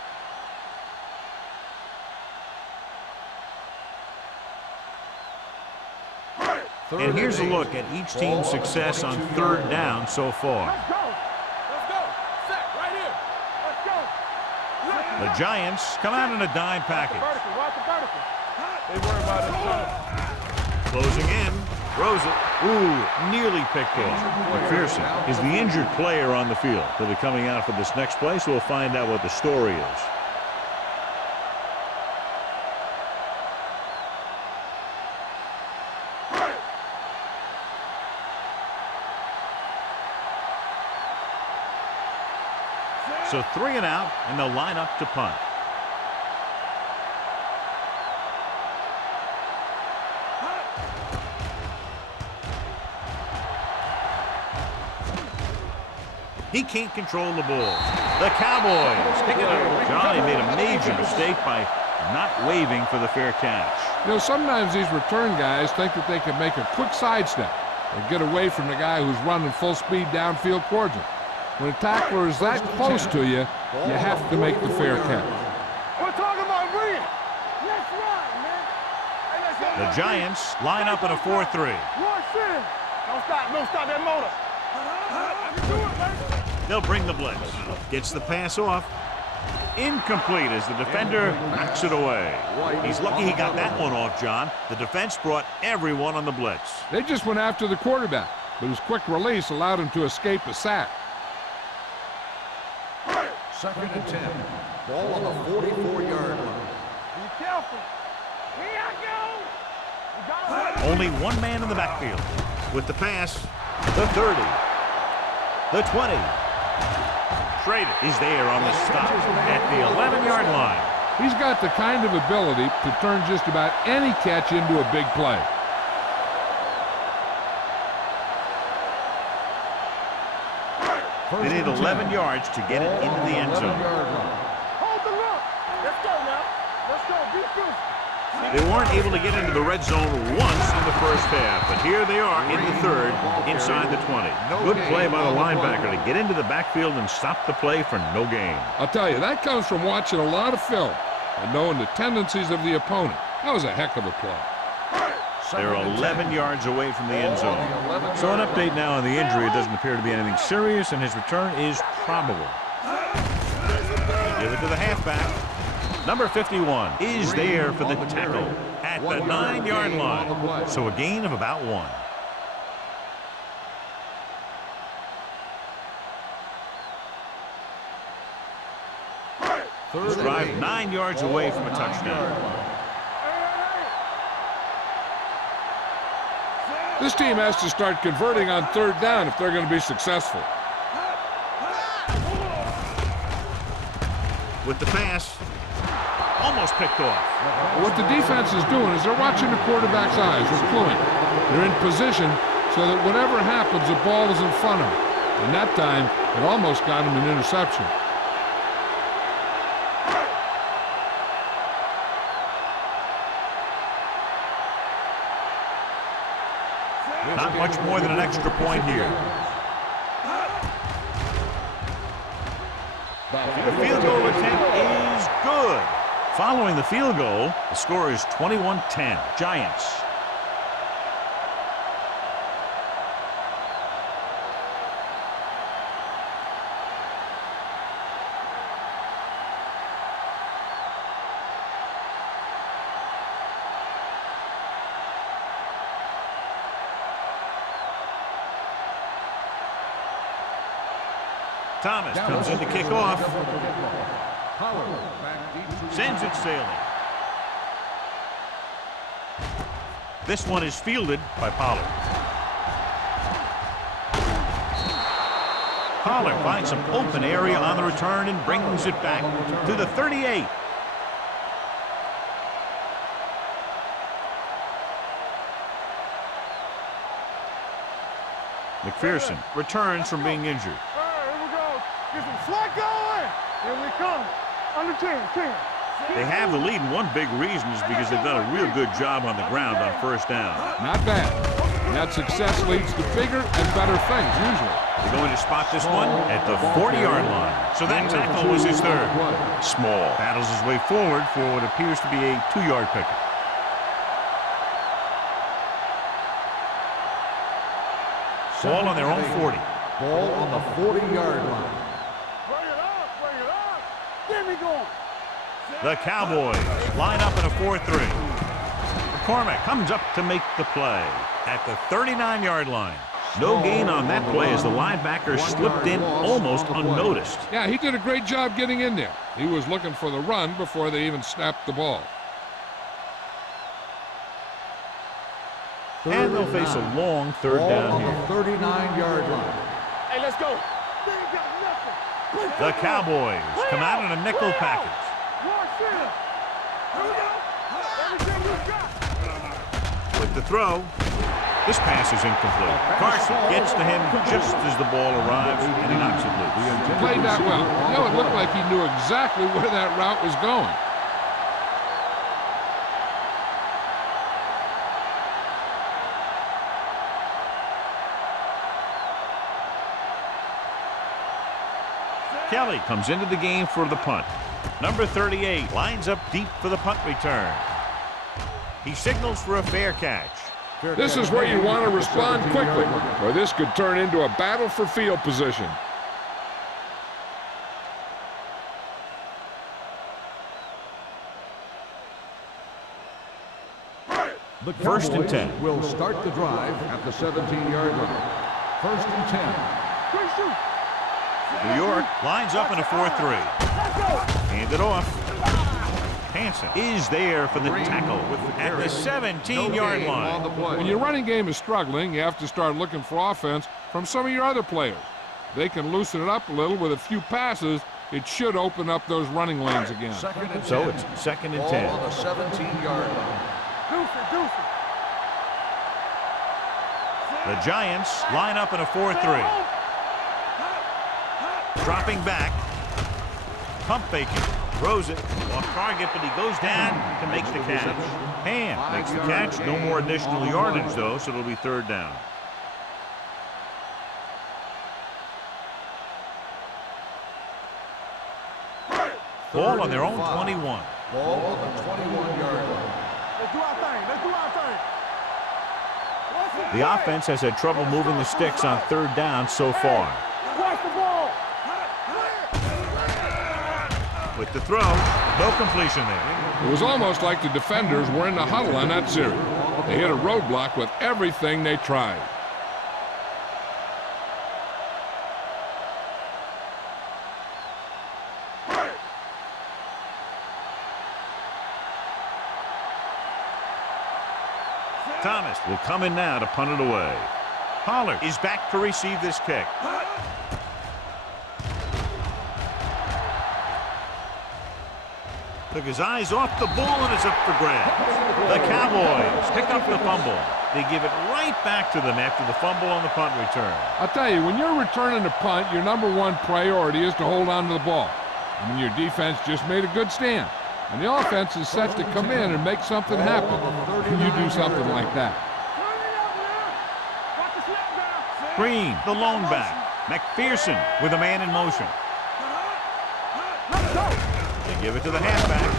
And here's a look at each team's success on third down so far. Let's go. Set right here. Let's go. The Giants come out in a dime package. Vertical. Watch the vertical. They worry about it. Closing in. Throws it. Ooh, nearly picked off. McPherson is the injured player on the field. He'll be coming out for this next play, so we'll find out what the story is. So 3 and out, and they'll line up to punt. He can't control the ball. The Cowboys pick it up. Johnny made a major mistake by not waving for the fair catch. You know, sometimes these return guys think that they can make a quick sidestep or get away from the guy who's running full speed downfield towards him. When a tackler is that close to you, you have to make the fair catch. We're talking about Reed. Let's run, man. Hey, let's go. The Giants line up in a 4-3. Rush in. Don't stop that motor. I can do it, baby. They'll bring the blitz. Gets the pass off. Incomplete as the defender knocks it away. He's lucky he got that one off, John. The defense brought everyone on the blitz. They just went after the quarterback, but his quick release allowed him to escape a sack. 2nd and 10. Ball on the 44-yard line. Be careful. Here I go. Only one man in the backfield. With the pass, the 30, the 20. Schrader is there on the stop at the 11-yard line. He's got the kind of ability to turn just about any catch into a big play. They need 11 yards to get it into the end zone. Hold the look. Let's go now. Let's go. Be good. They weren't able to get into the red zone once in the first half, but here they are in the third, inside the 20. Good play by the linebacker to get into the backfield and stop the play for no gain. I'll tell you, that comes from watching a lot of film and knowing the tendencies of the opponent. That was a heck of a play. They're 11 yards away from the end zone. So an update now on the injury. It doesn't appear to be anything serious, and his return is probable. Give it to the halfback. Number 51 is there for the tackle at the 9-yard line. So a gain of about 1. This drive 9 yards away from a touchdown. This team has to start converting on 3rd down if they're going to be successful. With the pass, almost picked off. What the defense is doing is they're watching the quarterback's eyes. They're fluent. They're in position so that whatever happens, the ball is in front of them. And that time, it almost got him an interception. Not much more than an extra point here. The field goal attempt is good. Following the field goal, the score is 21-10. Giants. Thomas comes in to kick off. Sends it sailing. This one is fielded by Pollard. Pollard finds some open area on the return and brings it back to the 38. McPherson returns from being injured. Get some slack going. Here we come. Under 10, 10. They have the lead, and one big reason is because they've done a real good job on the ground on 1st down. Not bad. And that success leads to bigger and better things, usually. They're going to spot this one at the 40-yard line. So that tackle was his 3rd. Small battles his way forward for what appears to be a 2-yard pickup. Ball on their own 40. Ball on the 40-yard line. The Cowboys line up in a 4-3. McCormick comes up to make the play at the 39-yard line. No gain on that play as the linebacker slipped in almost unnoticed. Yeah, he did a great job getting in there. He was looking for the run before they even snapped the ball. And they'll face a long 3rd down here. On the 39-yard line. Hey, let's go. They ain't got nothing. The Cowboys come out in a nickel package. With the throw, this pass is incomplete. Carson gets to him just as the ball arrives, and he knocks it loose. He played that well. You know, it looked like he knew exactly where that route was going. Kelly comes into the game for the punt. Number 38 lines up deep for the punt return. He signals for a fair catch. This is where you want to respond quickly, or this could turn into a battle for field position. The First and 10. Cowboys will start the drive at the 17-yard line. First and 10. New York lines up in a 4-3. Hand it off. Hansen is there for the tackle at the 17-yard line. When your running game is struggling, you have to start looking for offense from some of your other players. They can loosen it up a little with a few passes. It should open up those running lanes again. So it's second and 10. On the 17-yard line. The Giants line up in a 4-3. Dropping back. Pump faking. Throws it off target, but he goes down to make the catch. Hand makes the catch. No more additional yardage, though, so it'll be third down. Ball on their own 21. Ball on the 21-yard line. Let's do our thing. The offense has had trouble moving the sticks on third down so far. Watch the ball. With the throw, no completion there. It was almost like the defenders were in the huddle on that series. They hit a roadblock with everything they tried. Thomas will come in now to punt it away. Pollard is back to receive this kick. Took his eyes off the ball and it's up for grabs. The Cowboys pick up the fumble. They give it right back to them after the fumble on the punt return. I'll tell you, when you're returning a punt, your number one priority is to hold on to the ball. I mean, your defense just made a good stand. And the offense is set to come in and make something happen when you do something like that. Green, the lone back. McPherson with a man in motion. They give it to the halfback.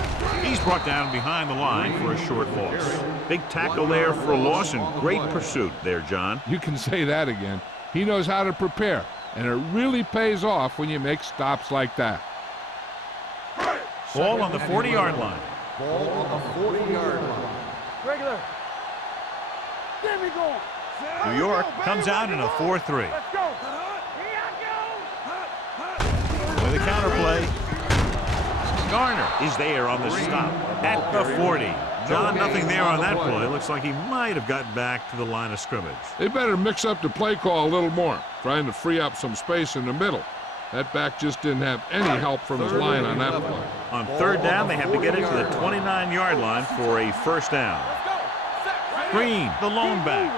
He's brought down behind the line for a short loss. Big tackle there for a loss and great pursuit there, John. You can say that again. He knows how to prepare, and it really pays off when you make stops like that. Ball on the 40-yard line. Ball on the 40-yard line. Regular. Get me going. New York comes out in a 4-3. Let's go. With a counterplay. Garner is there on the stop at the 40. John, nothing there on that play. Looks like he might have gotten back to the line of scrimmage. They better mix up the play call a little more, trying to free up some space in the middle. That back just didn't have any help from his line on that play. On third down, they have to get it to the 29-yard line for a first down. Green, the lone back.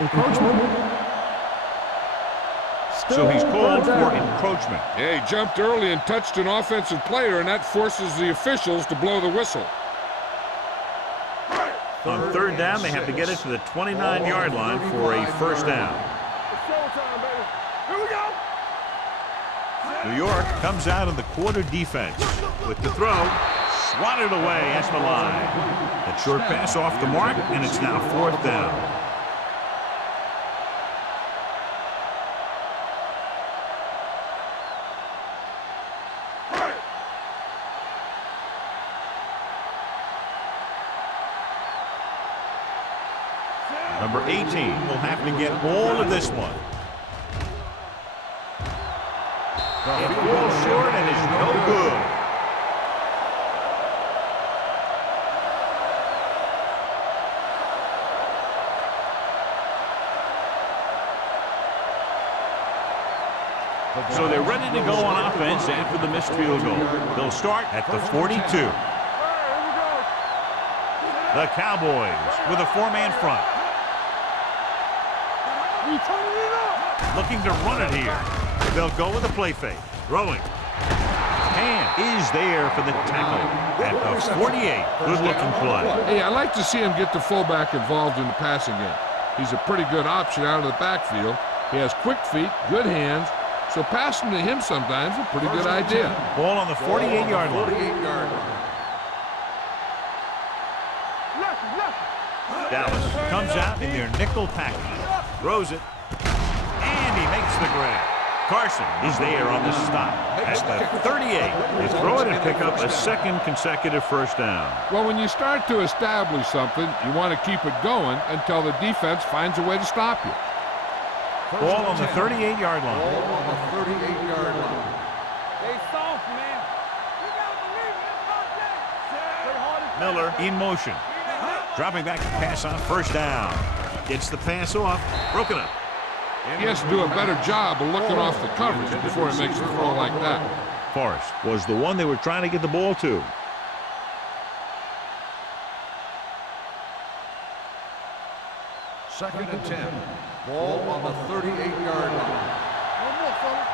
Encroachment. So he's called for encroachment. Yeah, he jumped early and touched an offensive player, and that forces the officials to blow the whistle. On third down, they have to get it to the 29-yard line for a first down. Here we go. New York comes out in the quarter defense. With the throw, swatted away at the line. That short pass off the mark, and it's now fourth down. Number 18 will have to get all of this one. It falls short and is no good. So they're ready to go on offense after the missed field goal. They'll start at the 42. The Cowboys with a four-man front. Looking to run it here. They'll go with a play fake. Throwing. Hand is there for the tackle at the 48. Good-looking play. Hey, I like to see him get the fullback involved in the passing game. He's a pretty good option out of the backfield. He has quick feet, good hands, so passing to him sometimes is a pretty good idea. Ball on the 48-yard line. Dallas comes out in their nickel package. Throws it. And he makes the grab. Carson is there on the stop at the 38. They throw it and pick up a second consecutive first down. Well, when you start to establish something, you want to keep it going until the defense finds a way to stop you. Ball on the 38-yard line. Ball on the 38-yard line. Stay soft, man. You gotta believe it. It's not there. Play hard as Miller in motion. Dropping back to pass on first down. Gets the pass off. Broken up. He has to do a better job of looking off the coverage before he makes a throw like that. Forrest was the one they were trying to get the ball to. Second and 10. Ball on the 38-yard line. No more, fella.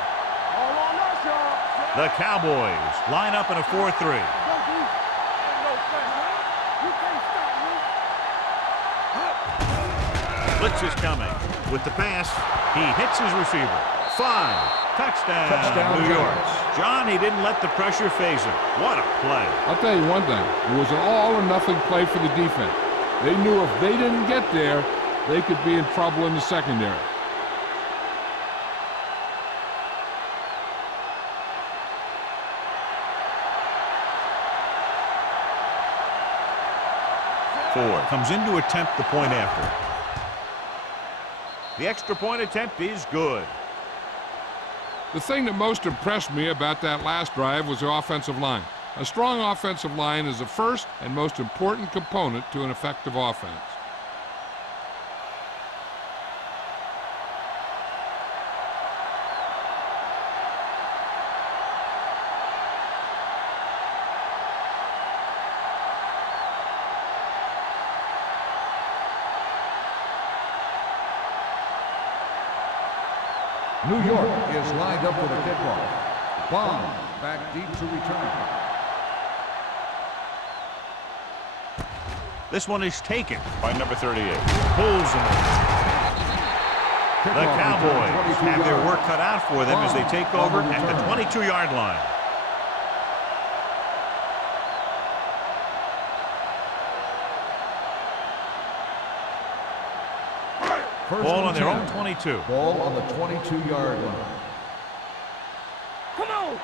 All on us, y'all. The Cowboys line up in a 4-3. Don't do it. Ain't no thing. You can't stop me. Blitz is coming. With the pass, he hits his receiver. 5. Touchdown, New York. John, he didn't let the pressure phase him. What a play. I'll tell you one thing. It was an all-or-nothing play for the defense. They knew if they didn't get there, they could be in trouble in the secondary. Ford comes in to attempt the point after. The extra point attempt is good. The thing that most impressed me about that last drive was the offensive line. A strong offensive line is the first and most important component to an effective offense. New York is lined up for the kickoff. Bond back deep to return. This one is taken by number 38. Pulls him. The Cowboys have their work cut out for them as they take over at the 22-yard line. Ball on their own 22. Ball on the 22-yard line. Come on.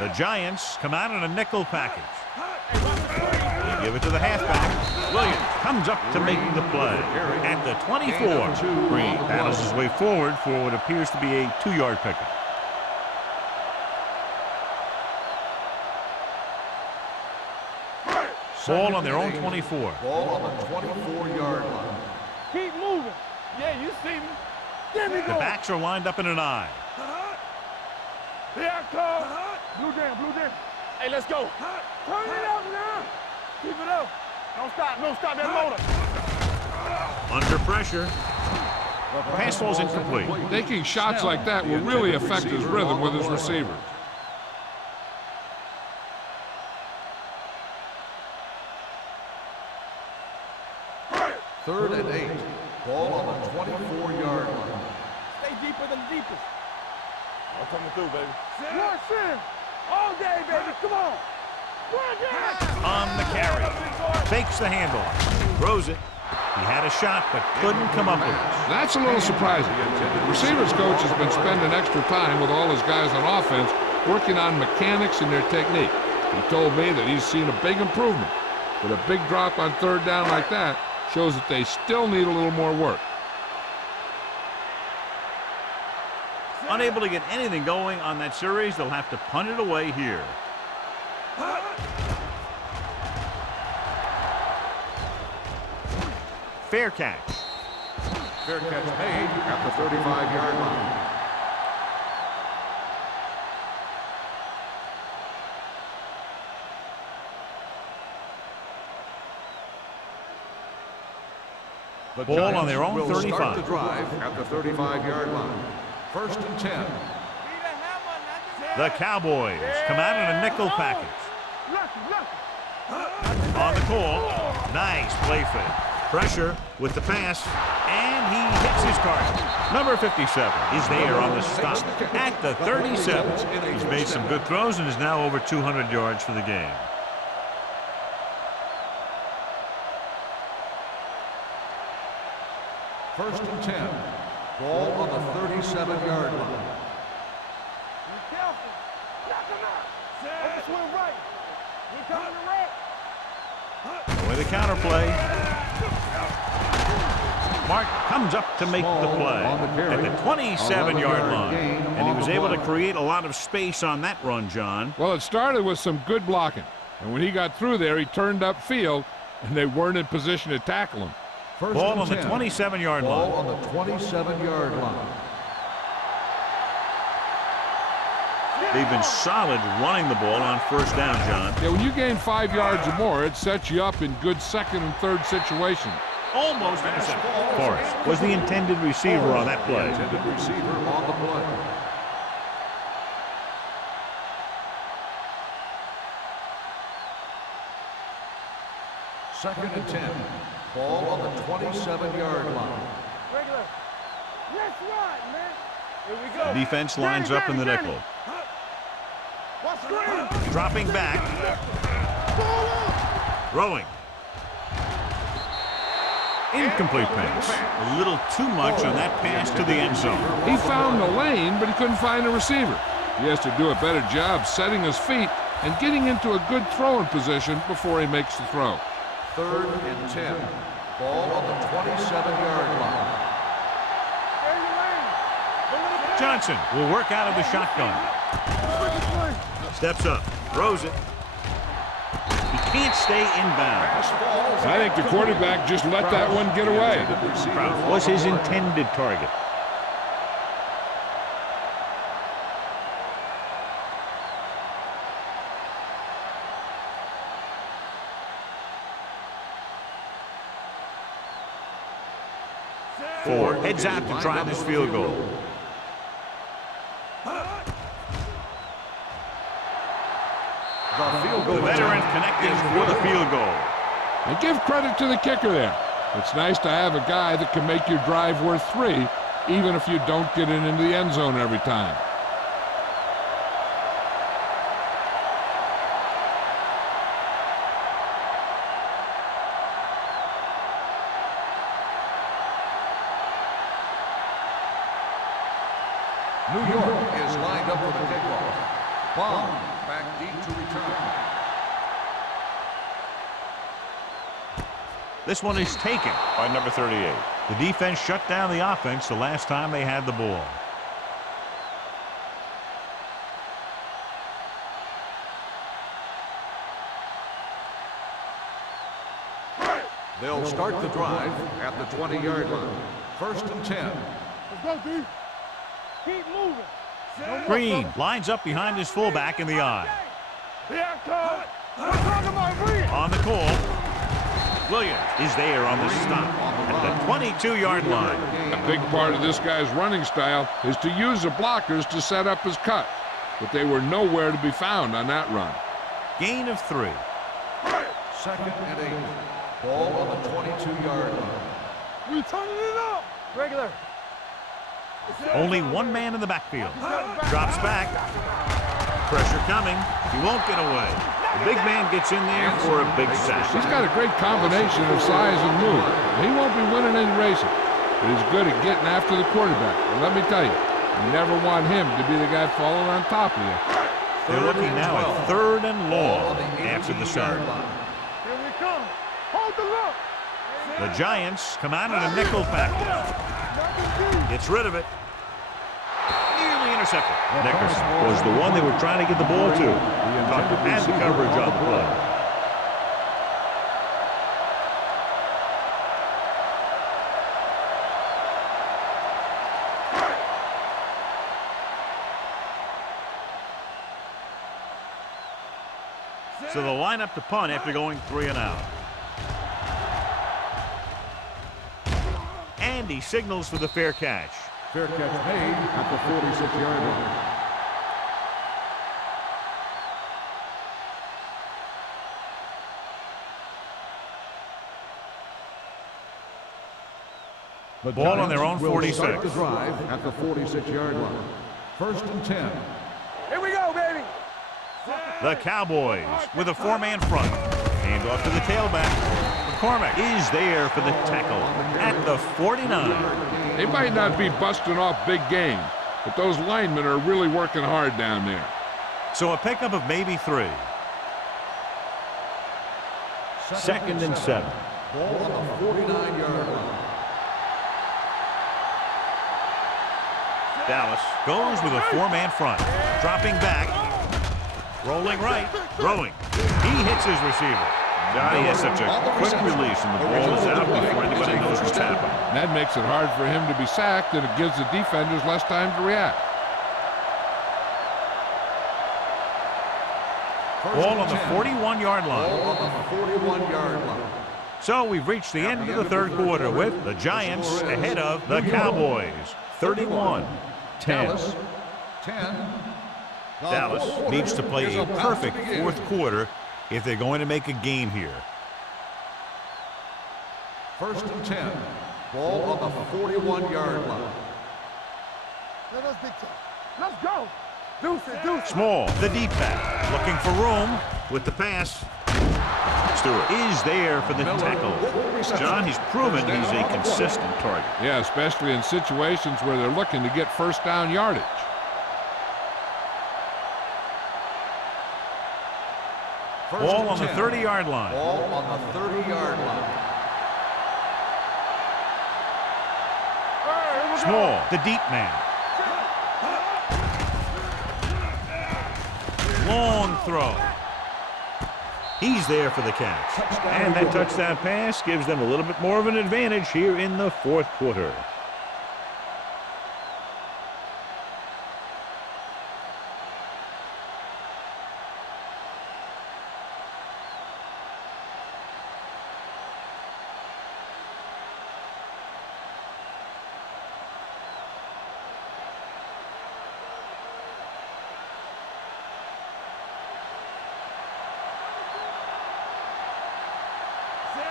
The Giants come out in a nickel package. They give it to the halfback. Williams comes up to make the play at the 24. Green battles his way forward for what appears to be a 2-yard pickup. Ball on their own 24. Ball on the 24-yard line. Keep moving. Yeah, you see me. There we The go. backs are lined up in an I. Here I come. Blue jam, blue jam. Hey, let's go. Turn it up now. Keep it up. Don't stop that motor. Under pressure. Pass falls incomplete. Taking shots like that will really affect his rhythm with his receivers. Third and 8. Ball on the 24-yard line. Stay deeper than the deepest. I'm coming through, baby. One sim. All day, baby. Come on. One day. On the carry. Fakes the handoff. Throws it. He had a shot, but couldn't come up with it. That's a little surprising. The receivers coach has been spending extra time with all his guys on offense working on mechanics and their technique. He told me that he's seen a big improvement. But a big drop on third down like that shows that they still need a little more work. Unable to get anything going on that series, they'll have to punt it away here. Fair catch. Fair catch made at the 35-yard line. The Ball Giants on their own will 35. start the drive at the 35-yard line. First and 10. The Cowboys come out in a nickel package. On the call. Nice play fake. Pressure with the pass. And he hits his target. Number 57 is there on the stop at the 37. He's made some good throws and is now over 200 yards for the game. First and 10. Ball on the 37-yard line. Be careful. Knock him out. Over swing right. He coming to right. With the counter play. Mark comes up to make the play at the 27-yard line. And he was able to create a lot of space on that run, John. Well, it started with some good blocking. And when he got through there, he turned upfield, and they weren't in position to tackle him. Ball on the 27-yard line. Ball on the 27-yard line. They've been solid running the ball on first down, John. Yeah, when you gain 5 yards or more, it sets you up in good second and third situations. Almost intercepted. Forrest was the intended receiver on that play. Intended receiver on the play. Second and 10. Ball on the 27-yard line. Regular. Let's ride, man. Here we go. Defense lines up in the nickel. Watch screen. Dropping back. Throwing. Incomplete pass. A little too much on that pass to the end zone. He found the lane, but he couldn't find a receiver. He has to do a better job setting his feet and getting into a good throwing position before he makes the throw. Third and 10. Ball on the 27-yard line. Johnson will work out of the shotgun. Steps up. Throws it. He can't stay inbounds. I think the quarterback just let that one get away. Kraut was his intended target. Ford heads out to try this field goal. The veteran connecting for the field goal. And give credit to the kicker there. It's nice to have a guy that can make your drive worth 3, even if you don't get it into the end zone every time. New York is lined up for the kickoff. Bond back deep to return. This one is taken by number 38. The defense shut down the offense the last time they had the ball. They'll start the drive at the 20-yard line. First and 10. Let's go, D. Keep moving. Green lines up behind his fullback in the eye. On the call. Williams is there on the stop at the 22-yard line. A big part of this guy's running style is to use the blockers to set up his cut, but they were nowhere to be found on that run. Gain of 3. Second and 8. Ball on the 22-yard line. We turning it up. Regular. Only one man in the backfield. Drops back. Pressure coming. He won't get away. The big man gets in there for a big sack. He's got a great combination of size and move. He won't be winning any races, but he's good at getting after the quarterback. And let me tell you, you never want him to be the guy falling on top of you. They're looking now at 3rd and long after the center. Here we come. Hold the look. The Giants come out in a nickel package. Gets rid of it. Nearly intercepted. Nickerson was the one they were trying to get the ball to. Tucker had the coverage on the play. So they'll line up to punt after going 3 and out. And he signals for the fair catch. Fair catch made at the 46-yard line. The ball on their own will 46. Start the drive at the 46-yard line. First and 10. Here we go, baby. The Cowboys with a 4-man front. Hand off to the tailback. McCormick is there for the tackle at the 49. They might not be busting off big games, but those linemen are really working hard down there. So a pickup of maybe 3. 2nd and 7. Ball on the 49-yard line. Dallas goes with a 4-man front. Dropping back. Rolling right. Throwing. He hits his receiver. Johnny has such a quick release and the ball is out before anybody knows what's happening. That makes it hard for him to be sacked, and it gives the defenders less time to react. Ball on the 41-yard line. Ball on the 41-yard line. So we've reached the end of the third quarter with the Giants ahead of the Cowboys. 31-10. Dallas, 10. Dallas needs to play a perfect fourth quarter if they're going to make a game here. 1st and 10. Ball on the 41-yard line. Let's big time. Let's go. Deuce. Small, the deep back, looking for room with the pass. Stewart is there for the tackle. John, he's proven he's a consistent target. Yeah, especially in situations where they're looking to get first down yardage. Ball on the 30-yard line. Ball on the 30-yard line. Small, the deep man. Long throw. He's there for the catch. And that touchdown pass gives them a little bit more of an advantage here in the fourth quarter.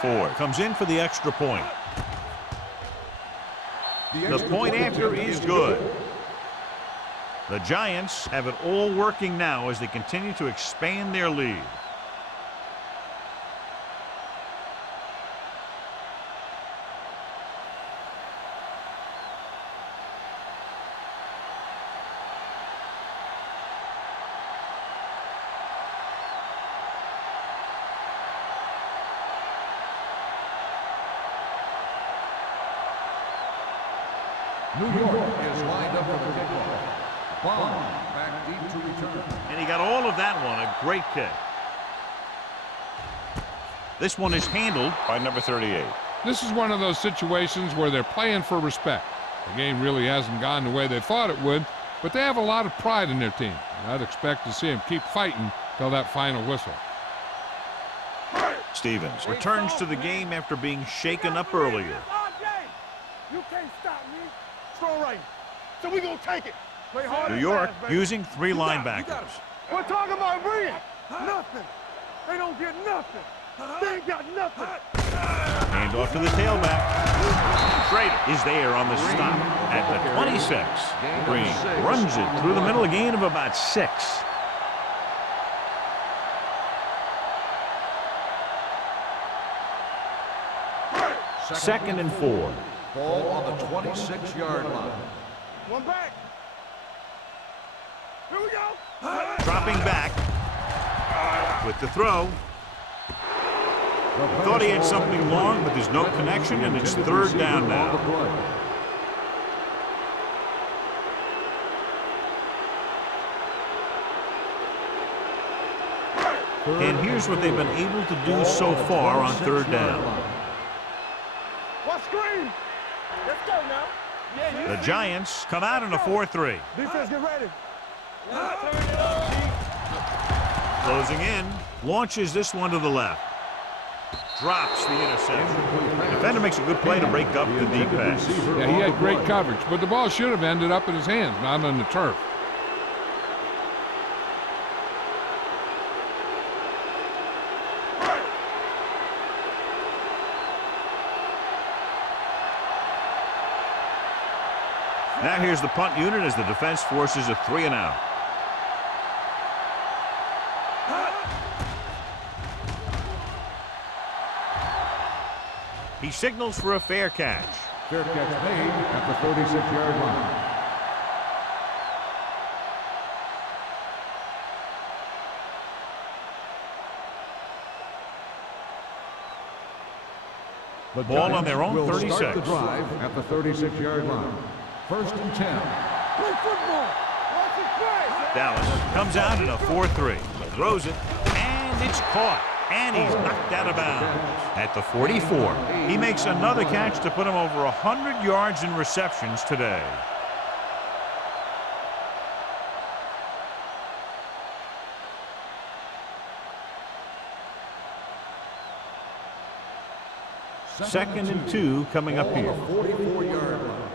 Ford comes in for the extra point. The point after is good. The Giants have it all working now as they continue to expand their lead. New York is lined up for the kickoff. Bond back deep to return. And he got all of that one, a great kick. This one is handled by number 38. This is one of those situations where they're playing for respect. The game really hasn't gone the way they thought it would, but they have a lot of pride in their team. And I'd expect to see them keep fighting till that final whistle. Stevens returns to the game after being shaken up earlier. You can't stop me. Throw right. So we gonna take it. Play hard. New York using 3 linebackers. We're talking about bringing. Nothing. They don't get nothing. They ain't got nothing. Hand off to the tailback. Schrader is there on the stop at the 26. Green runs it through the middle, a gain of about 6. Second and 4. Ball on the 26-yard line. One back. Here we go. Dropping back with the throw. Thought he had something long, but there's no connection, and it's 3rd down now. And here's what they've been able to do so far on 3rd down. What screen? Let's go now. The Giants come out in a 4-3. Defense, get ready. Closing in, launches this one to the left. Drops the interception. The defender makes a good play to break up the deep pass. Yeah, he had great coverage, but the ball should have ended up in his hands, not on the turf. Now here's the punt unit as the defense forces a 3 and out. He signals for a fair catch. Fair catch made at the 36-yard line. The Ball on their own will 36. Start the drive at the 36-yard line. 1st and 10. Play football. Watch it play. Dallas comes out in a 4-3. Throws it, and it's caught. And he's knocked out of bounds at the 44. He makes another catch to put him over 100 yards in receptions today. Second and 2 coming up here. 44-yard line.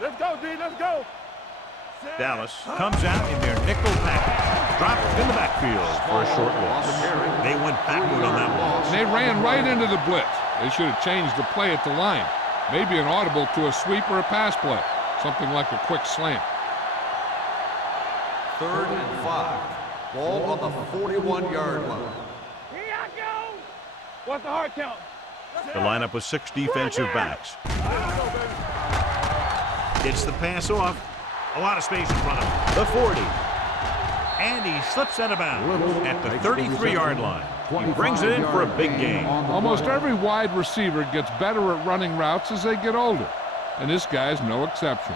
Let's go, D. Let's go. Dallas comes out in their nickel package. Dropped in the backfield for a short loss. They went backward on that one. And they ran right into the blitz. They should have changed the play at the line. Maybe an audible to a sweep or a pass play. Something like a quick slant. 3rd and 5. Ball on the 41-yard line. Here I go. What's the hard count? The lineup with 6 defensive backs. Gets the pass off. A lot of space in front of him. The 40. And he slips out of bounds at the 33-yard line. He brings it in for a big gain. Almost every wide receiver gets better at running routes as they get older. And this guy's no exception.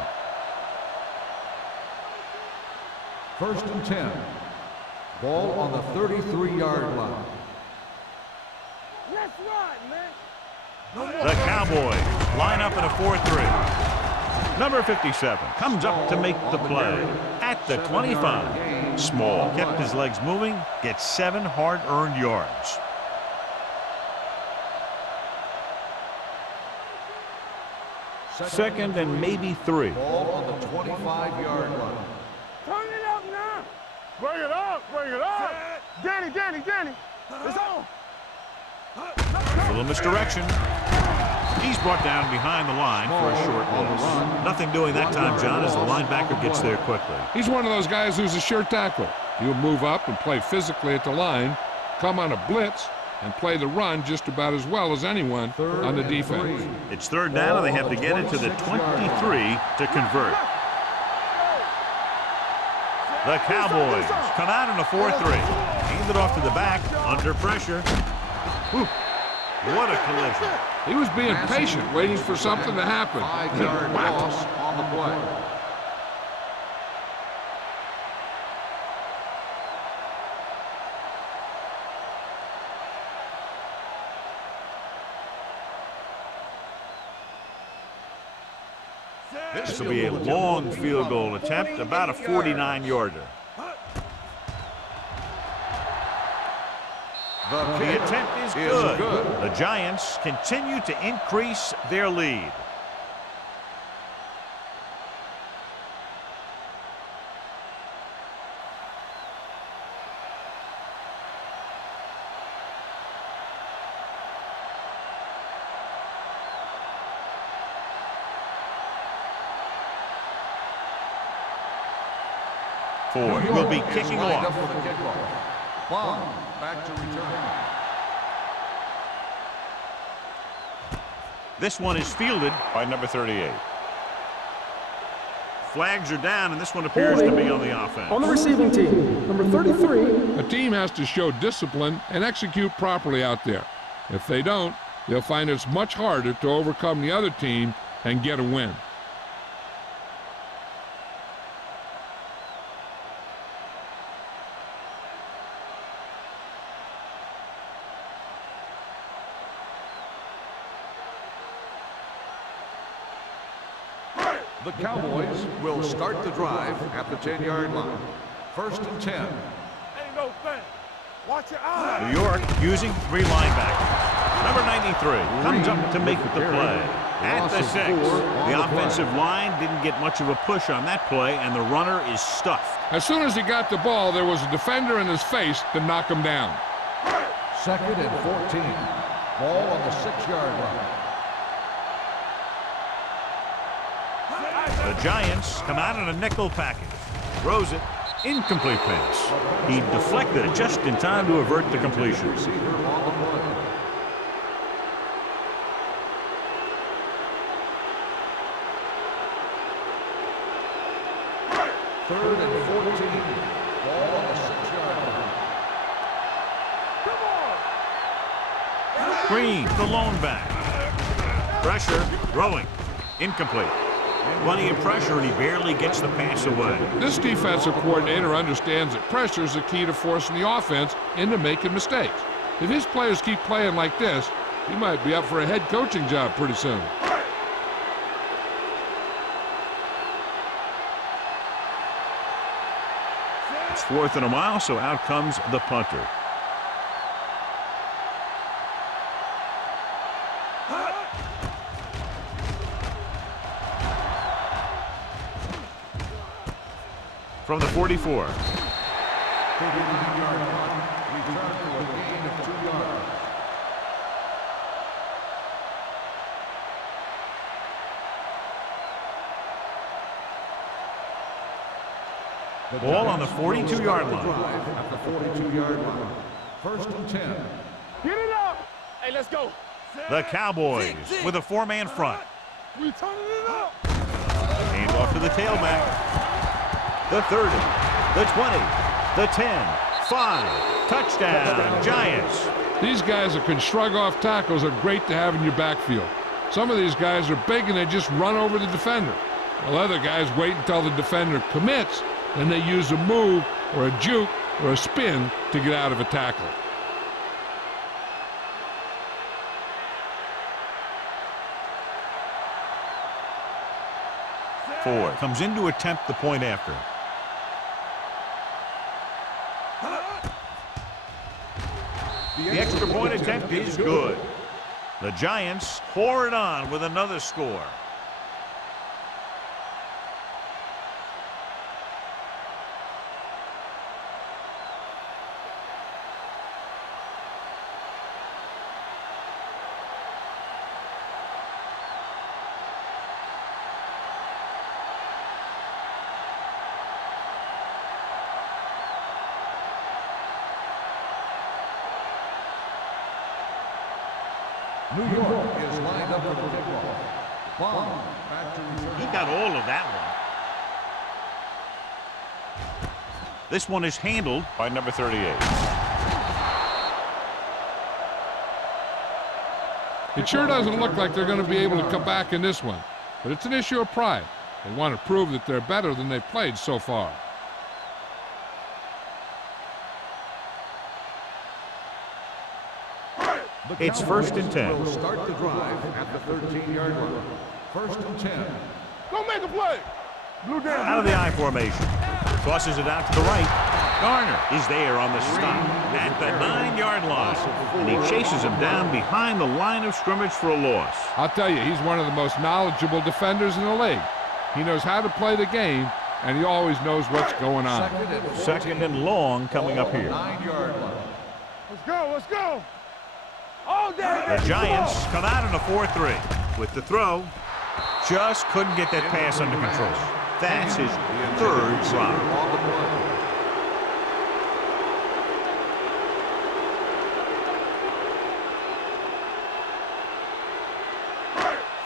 1st and 10. Ball on the 33-yard line. Let's run, man. The Cowboys line up in a 4-3. Number 57 comes up to make the play at the 25. Small kept his legs moving, gets 7 hard-earned yards. Second and maybe 3. Ball on the 25-yard line. Turn it up now. Bring it up. Bring it up. Danny. It's on. A little misdirection. He's brought down behind the line for a short loss. Nothing doing that time, John, as the linebacker gets there quickly. He's one of those guys who's a sure tackle. He'll move up and play physically at the line, come on a blitz, and play the run just about as well as anyone on the defense. It's 3rd down, and they have to get it to the 23 to convert. The Cowboys come out in a 4-3. Hand it off to the back, under pressure. Whew. What a collision. He was being patient, waiting for something to happen. 5-yard loss on the play. This will be a long field goal attempt, about a 49-yarder. The attempt is good. The Giants continue to increase their lead. Ford will be kicking off. Bond back to return. This one is fielded by number 38. Flags are down, and this one appears to be on the offense. On the receiving team, number 33. A team has to show discipline and execute properly out there. If they don't, they'll find it's much harder to overcome the other team and get a win. The Cowboys will start the drive at the 10-yard line. 1st and 10. Ain't no thing. Watch your eyes. New York using 3 linebackers. Number 93 comes up to make the play. At the 6, the offensive line didn't get much of a push on that play, and the runner is stuffed. As soon as he got the ball, there was a defender in his face to knock him down. 2nd and 14. Ball on the 6-yard line. The Giants come out in a nickel package. Throws it. Incomplete pass. He deflected it just in time to avert the completion. Green, the lone back. Pressure, throwing. Incomplete. Plenty of pressure, and he barely gets the pass away. This defensive coordinator understands that pressure is the key to forcing the offense into making mistakes. If his players keep playing like this, he might be up for a head coaching job pretty soon. It's 4th and a mile, so out comes the punter. From the 44. 39-yard line. Return for a gain of 2 yards. Ball on the 42-yard line. At the 42-yard line. 1st and 10. Get it up. Hey, let's go. The Cowboys with a 4-man front. We turning it up. Hand off to the tailback. The 30, the 20, the 10, 5. Touchdown, Giants. These guys that can shrug off tackles are great to have in your backfield. Some of these guys are big and they just run over the defender, while other guys wait until the defender commits and they use a move or a juke or a spin to get out of a tackle. Ford comes in to attempt the point after. The extra point attempt is good. The Giants pour it on with another score. New York is lined up for the kickoff. Bond back to return. He got all of that one. This one is handled by number 38. It sure doesn't look like they're going to be able to come back in this one, but it's an issue of pride. They want to prove that they're better than they've played so far. It's 1st and 10. Will start the drive at the 13-yard line. 1st and 10. Go make a play. Blue down. Out of the I formation. Tosses it out to the right. Garner is there on the stop at the 9-yard line. And he chases him down behind the line of scrimmage for a loss. I'll tell you, he's one of the most knowledgeable defenders in the league. He knows how to play the game, and he always knows what's going on. 2nd and long coming up here. 9-yard line. Let's go. Let's go. All day. The Giants come out in a 4-3. With the throw, just couldn't get that pass under control. That's his 3rd drop. On the play.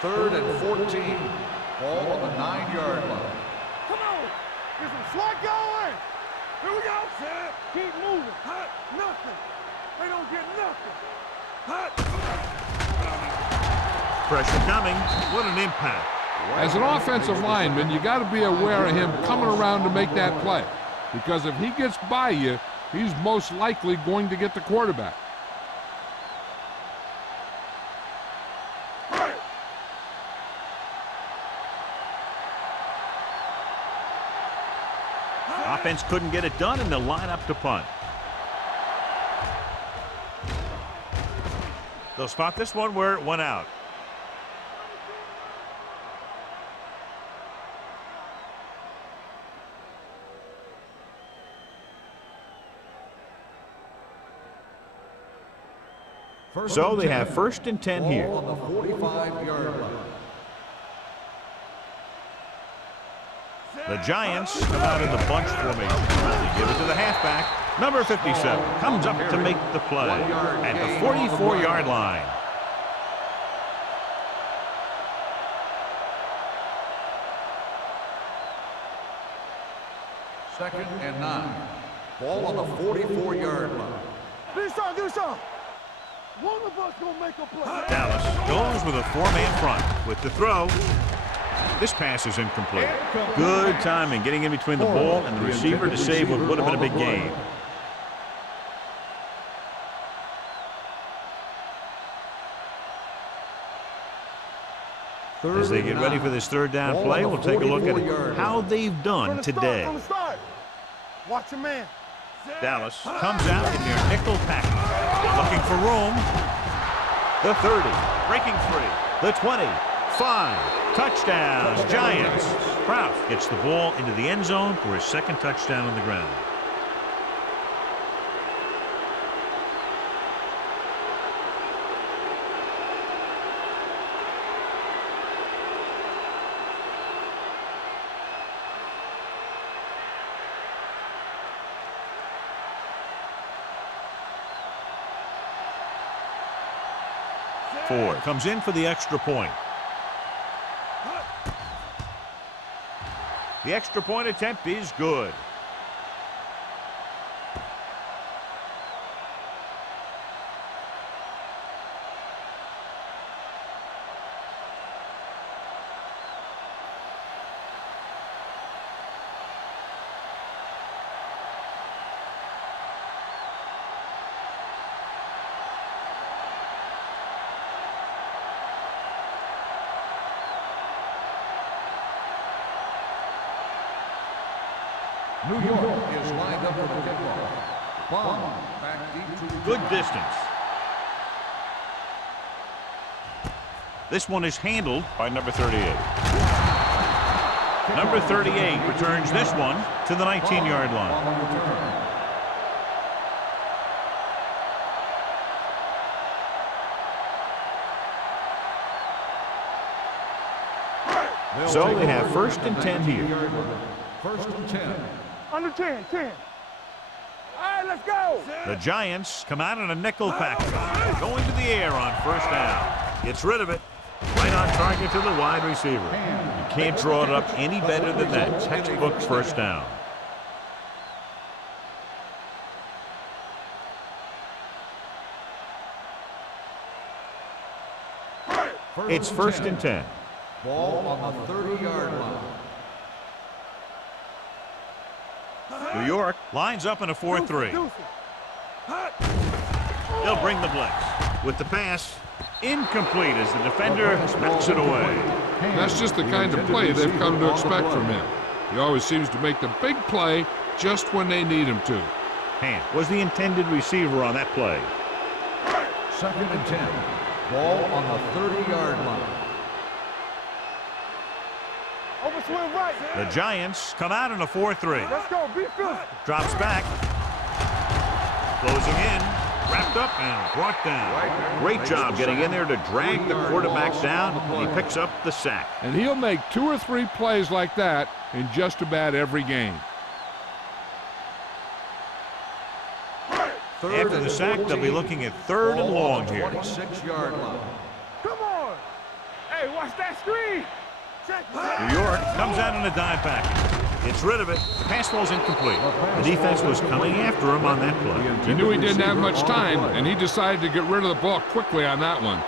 3rd and 14. Ball on the 9-yard line. Come on. Get some slot going. Here we go. Set. Keep moving. Hot. Nothing. They don't get nothing. Hot. Pressure coming. What an impact. As an offensive lineman, you got to be aware of him coming around to make that play, because if he gets by you, he's most likely going to get the quarterback. Offense couldn't get it done, and they'll line up to punt. They'll spot this one where it went out. So they have 1st and 10 here. Ball on the 45-yard line. The Giants come out in the bunch formation. They give it to the halfback. Number 57 comes up to make the play at the 44-yard line. Second and 9. Ball on the 44-yard line. Do something. Do something. One of us gonna make a play. Dallas goes with a four-man front. With the throw, this pass is incomplete. Good timing getting in between the ball and the receiver to save what would have been a big gain. As they get ready for this third down play, we'll take a look at how they've done today. From the start. Watch your man. Dallas comes out in their nickel package, looking for room. The 30, breaking free. The 20, 5, touchdowns, Giants. Kraft gets the ball into the end zone for his second touchdown on the ground. Ford comes in for the extra point. The extra point attempt is good. New York is lined up for the kickoff. Bomb back deep to Good distance. This one is handled by number 38. Number 38 returns this one to the 19-yard line. So they have first and 10 here. First and 10. Under 10, 10. All right, let's go. The Giants come out in a nickel package, going to the air on first down. Gets rid of it. Right on target to the wide receiver. You can't draw it up any better than that. Textbook first down. It's first and 10. Ball on the 30-yard line. New York lines up in a 4-3. They'll bring the blitz. With the pass, incomplete as the defender knocks it away. That's just the kind of play they've come to expect from him. He always seems to make the big play just when they need him to. Hand was the intended receiver on that play. Second and 10. Ball on the 30-yard line. Overswing right. The Giants come out in a 4-3. Let's go. Be physical. Drops back. Closing in. Wrapped up and brought down. Great job getting in there to drag the quarterback down, and he picks up the sack. And he'll make 2 or 3 plays like that in just about every game. After the sack, they'll be looking at third and long here. 26-yard line. Come on. Hey, watch that screen. New York comes out in a dime package. Gets rid of it. The pass ball's incomplete. The defense was coming after him on that play. He knew he didn't have much time, and he decided to get rid of the ball quickly on that one.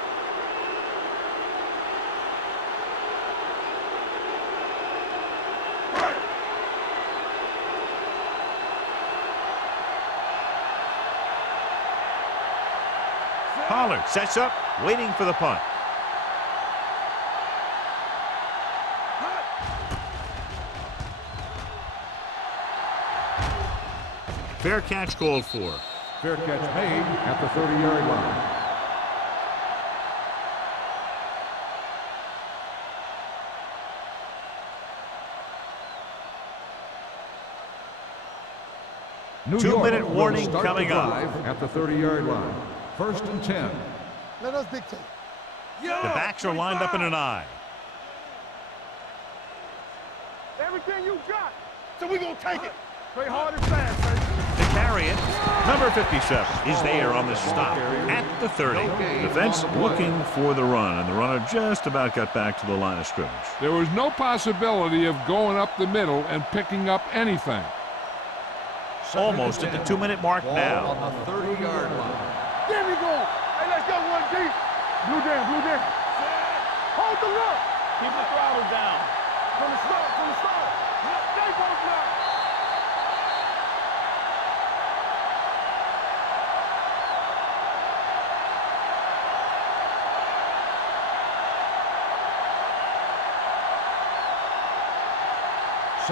Pollard sets up, waiting for the punt. Fair catch called for. Fair catch made at the 30-yard line. New York 2-minute warning will start coming the up. drive at the 30-yard line. First and 10. Let us dictate. The backs are lined up in an eye. Everything you got. So we gonna take it. Play hard and fast, baby. To carry it, number 57 is there on the stop at the 30. Defense looking for the run, and the runner just about got back to the line of scrimmage. There was no possibility of going up the middle and picking up anything. Almost at the 2-minute mark Ball now. on the 30-yard line. There we go. Hey, let's got one deep. Blue down, blue down. Hold the look. Keep the throttle down. From the start, from the start. Stay both now.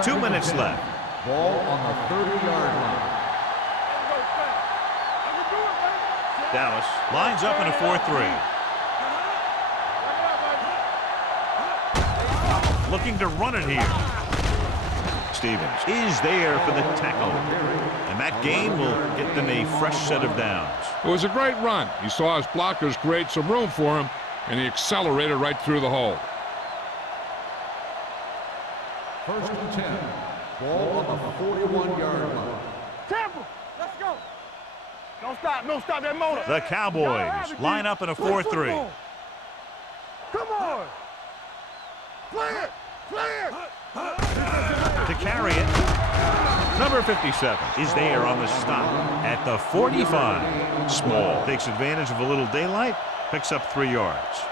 Two minutes left. Ball on the 30-yard line. Dallas lines up in a 4-3. Looking to run it here. Stevens is there for the tackle. And that gain will get them a fresh set of downs. It was a great run. He saw his blockers create some room for him, and he accelerated right through the hole. First and 10. Ball on the 41-yard line. Tampa, let's go. Don't stop that motor. The Cowboys line up in a 4-3. Come on. Play it. To carry it, number 57 is there on the stop at the 45. Small takes advantage of a little daylight, picks up 3 yards.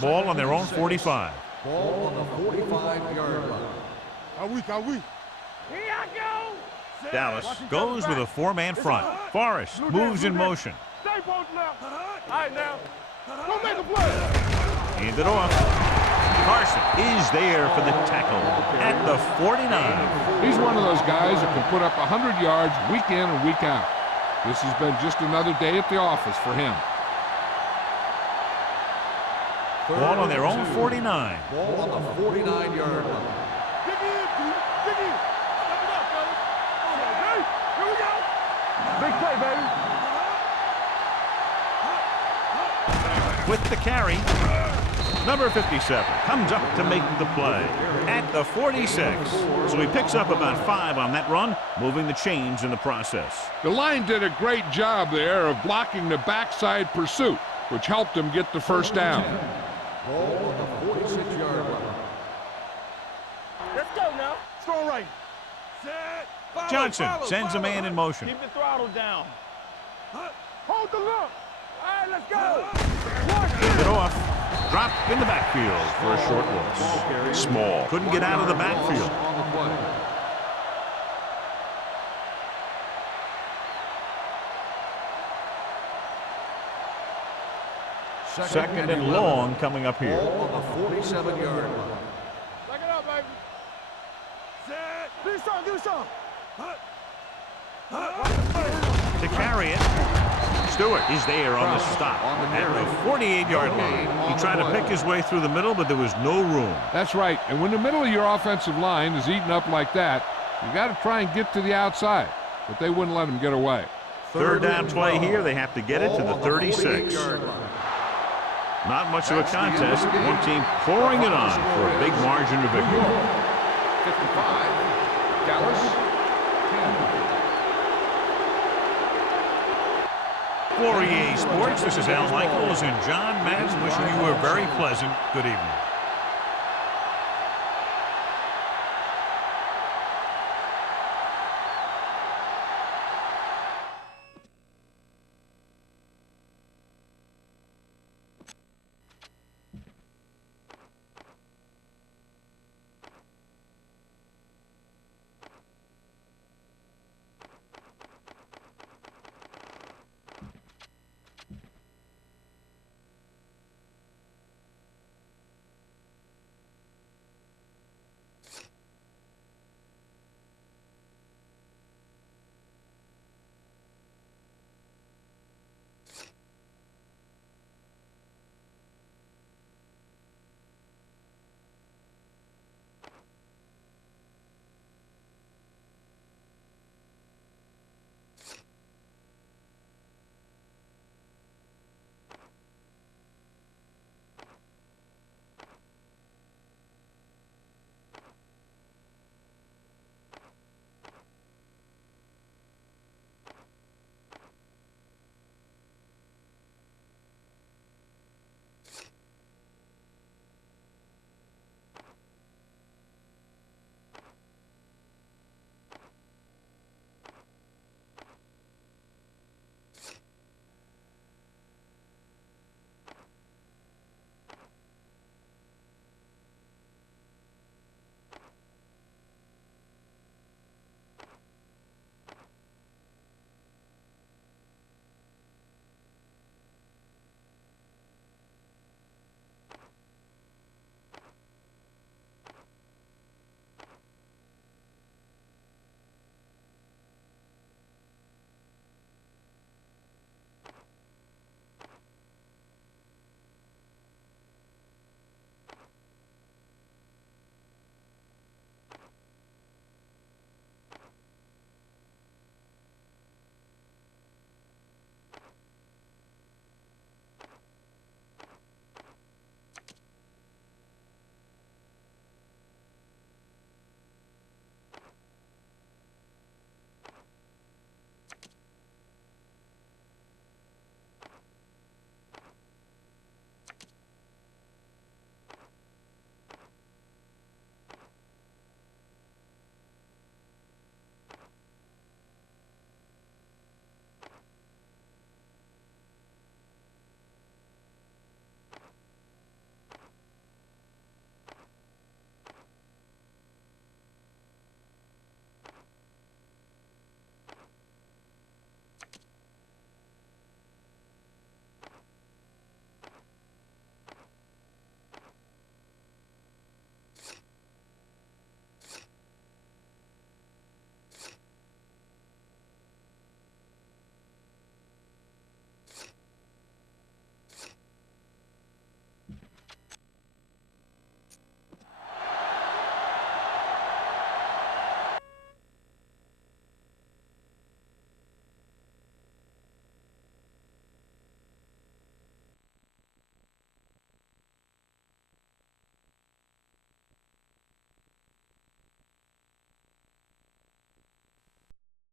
Ball on their own 45. Ball on the 45-yard line. Are we? Here I go. Dallas goes with a 4-man front. Forrest moves in motion. Stay both now. All right, now. Go make a play. Hand it off. Carson is there for the tackle at the 49. He's one of those guys that can put up 100 yards week in and week out. This has been just another day at the office for him. Ball on their own 49. Ball on the 49-yard line. Dig in. Step it up, fellas. Hey, here we go. Big play, baby. With the carry, number 57 comes up to make the play at the 46. So he picks up about 5 on that run, moving the chains in the process. The line did a great job there of blocking the backside pursuit, which helped him get the first down. Ball on the 46-yard line. Let's go now. Strong right. Set. Johnson sends a man in motion. Keep the throttle down. Hold the look. All right, let's go. Hand it off. Drop in the backfield for a short loss. Small couldn't get out of the backfield. On the play. Second and long coming up here. Ball on the 47-yard line. Back it up, baby. Set. Give me some. To carry it, Stewart is there on the stop at the 48-yard line. He tried to pick his way through the middle, but there was no room. That's right. And when the middle of your offensive line is eaten up like that, you got to try and get to the outside. But they wouldn't let him get away. Third down play here. They have to get it to the 36. Not much of a contest. One team pouring it on for a big margin of victory. 55. Dallas. 10. For EA Sports, this is Al Michaels and John Madden wishing you a very pleasant good evening.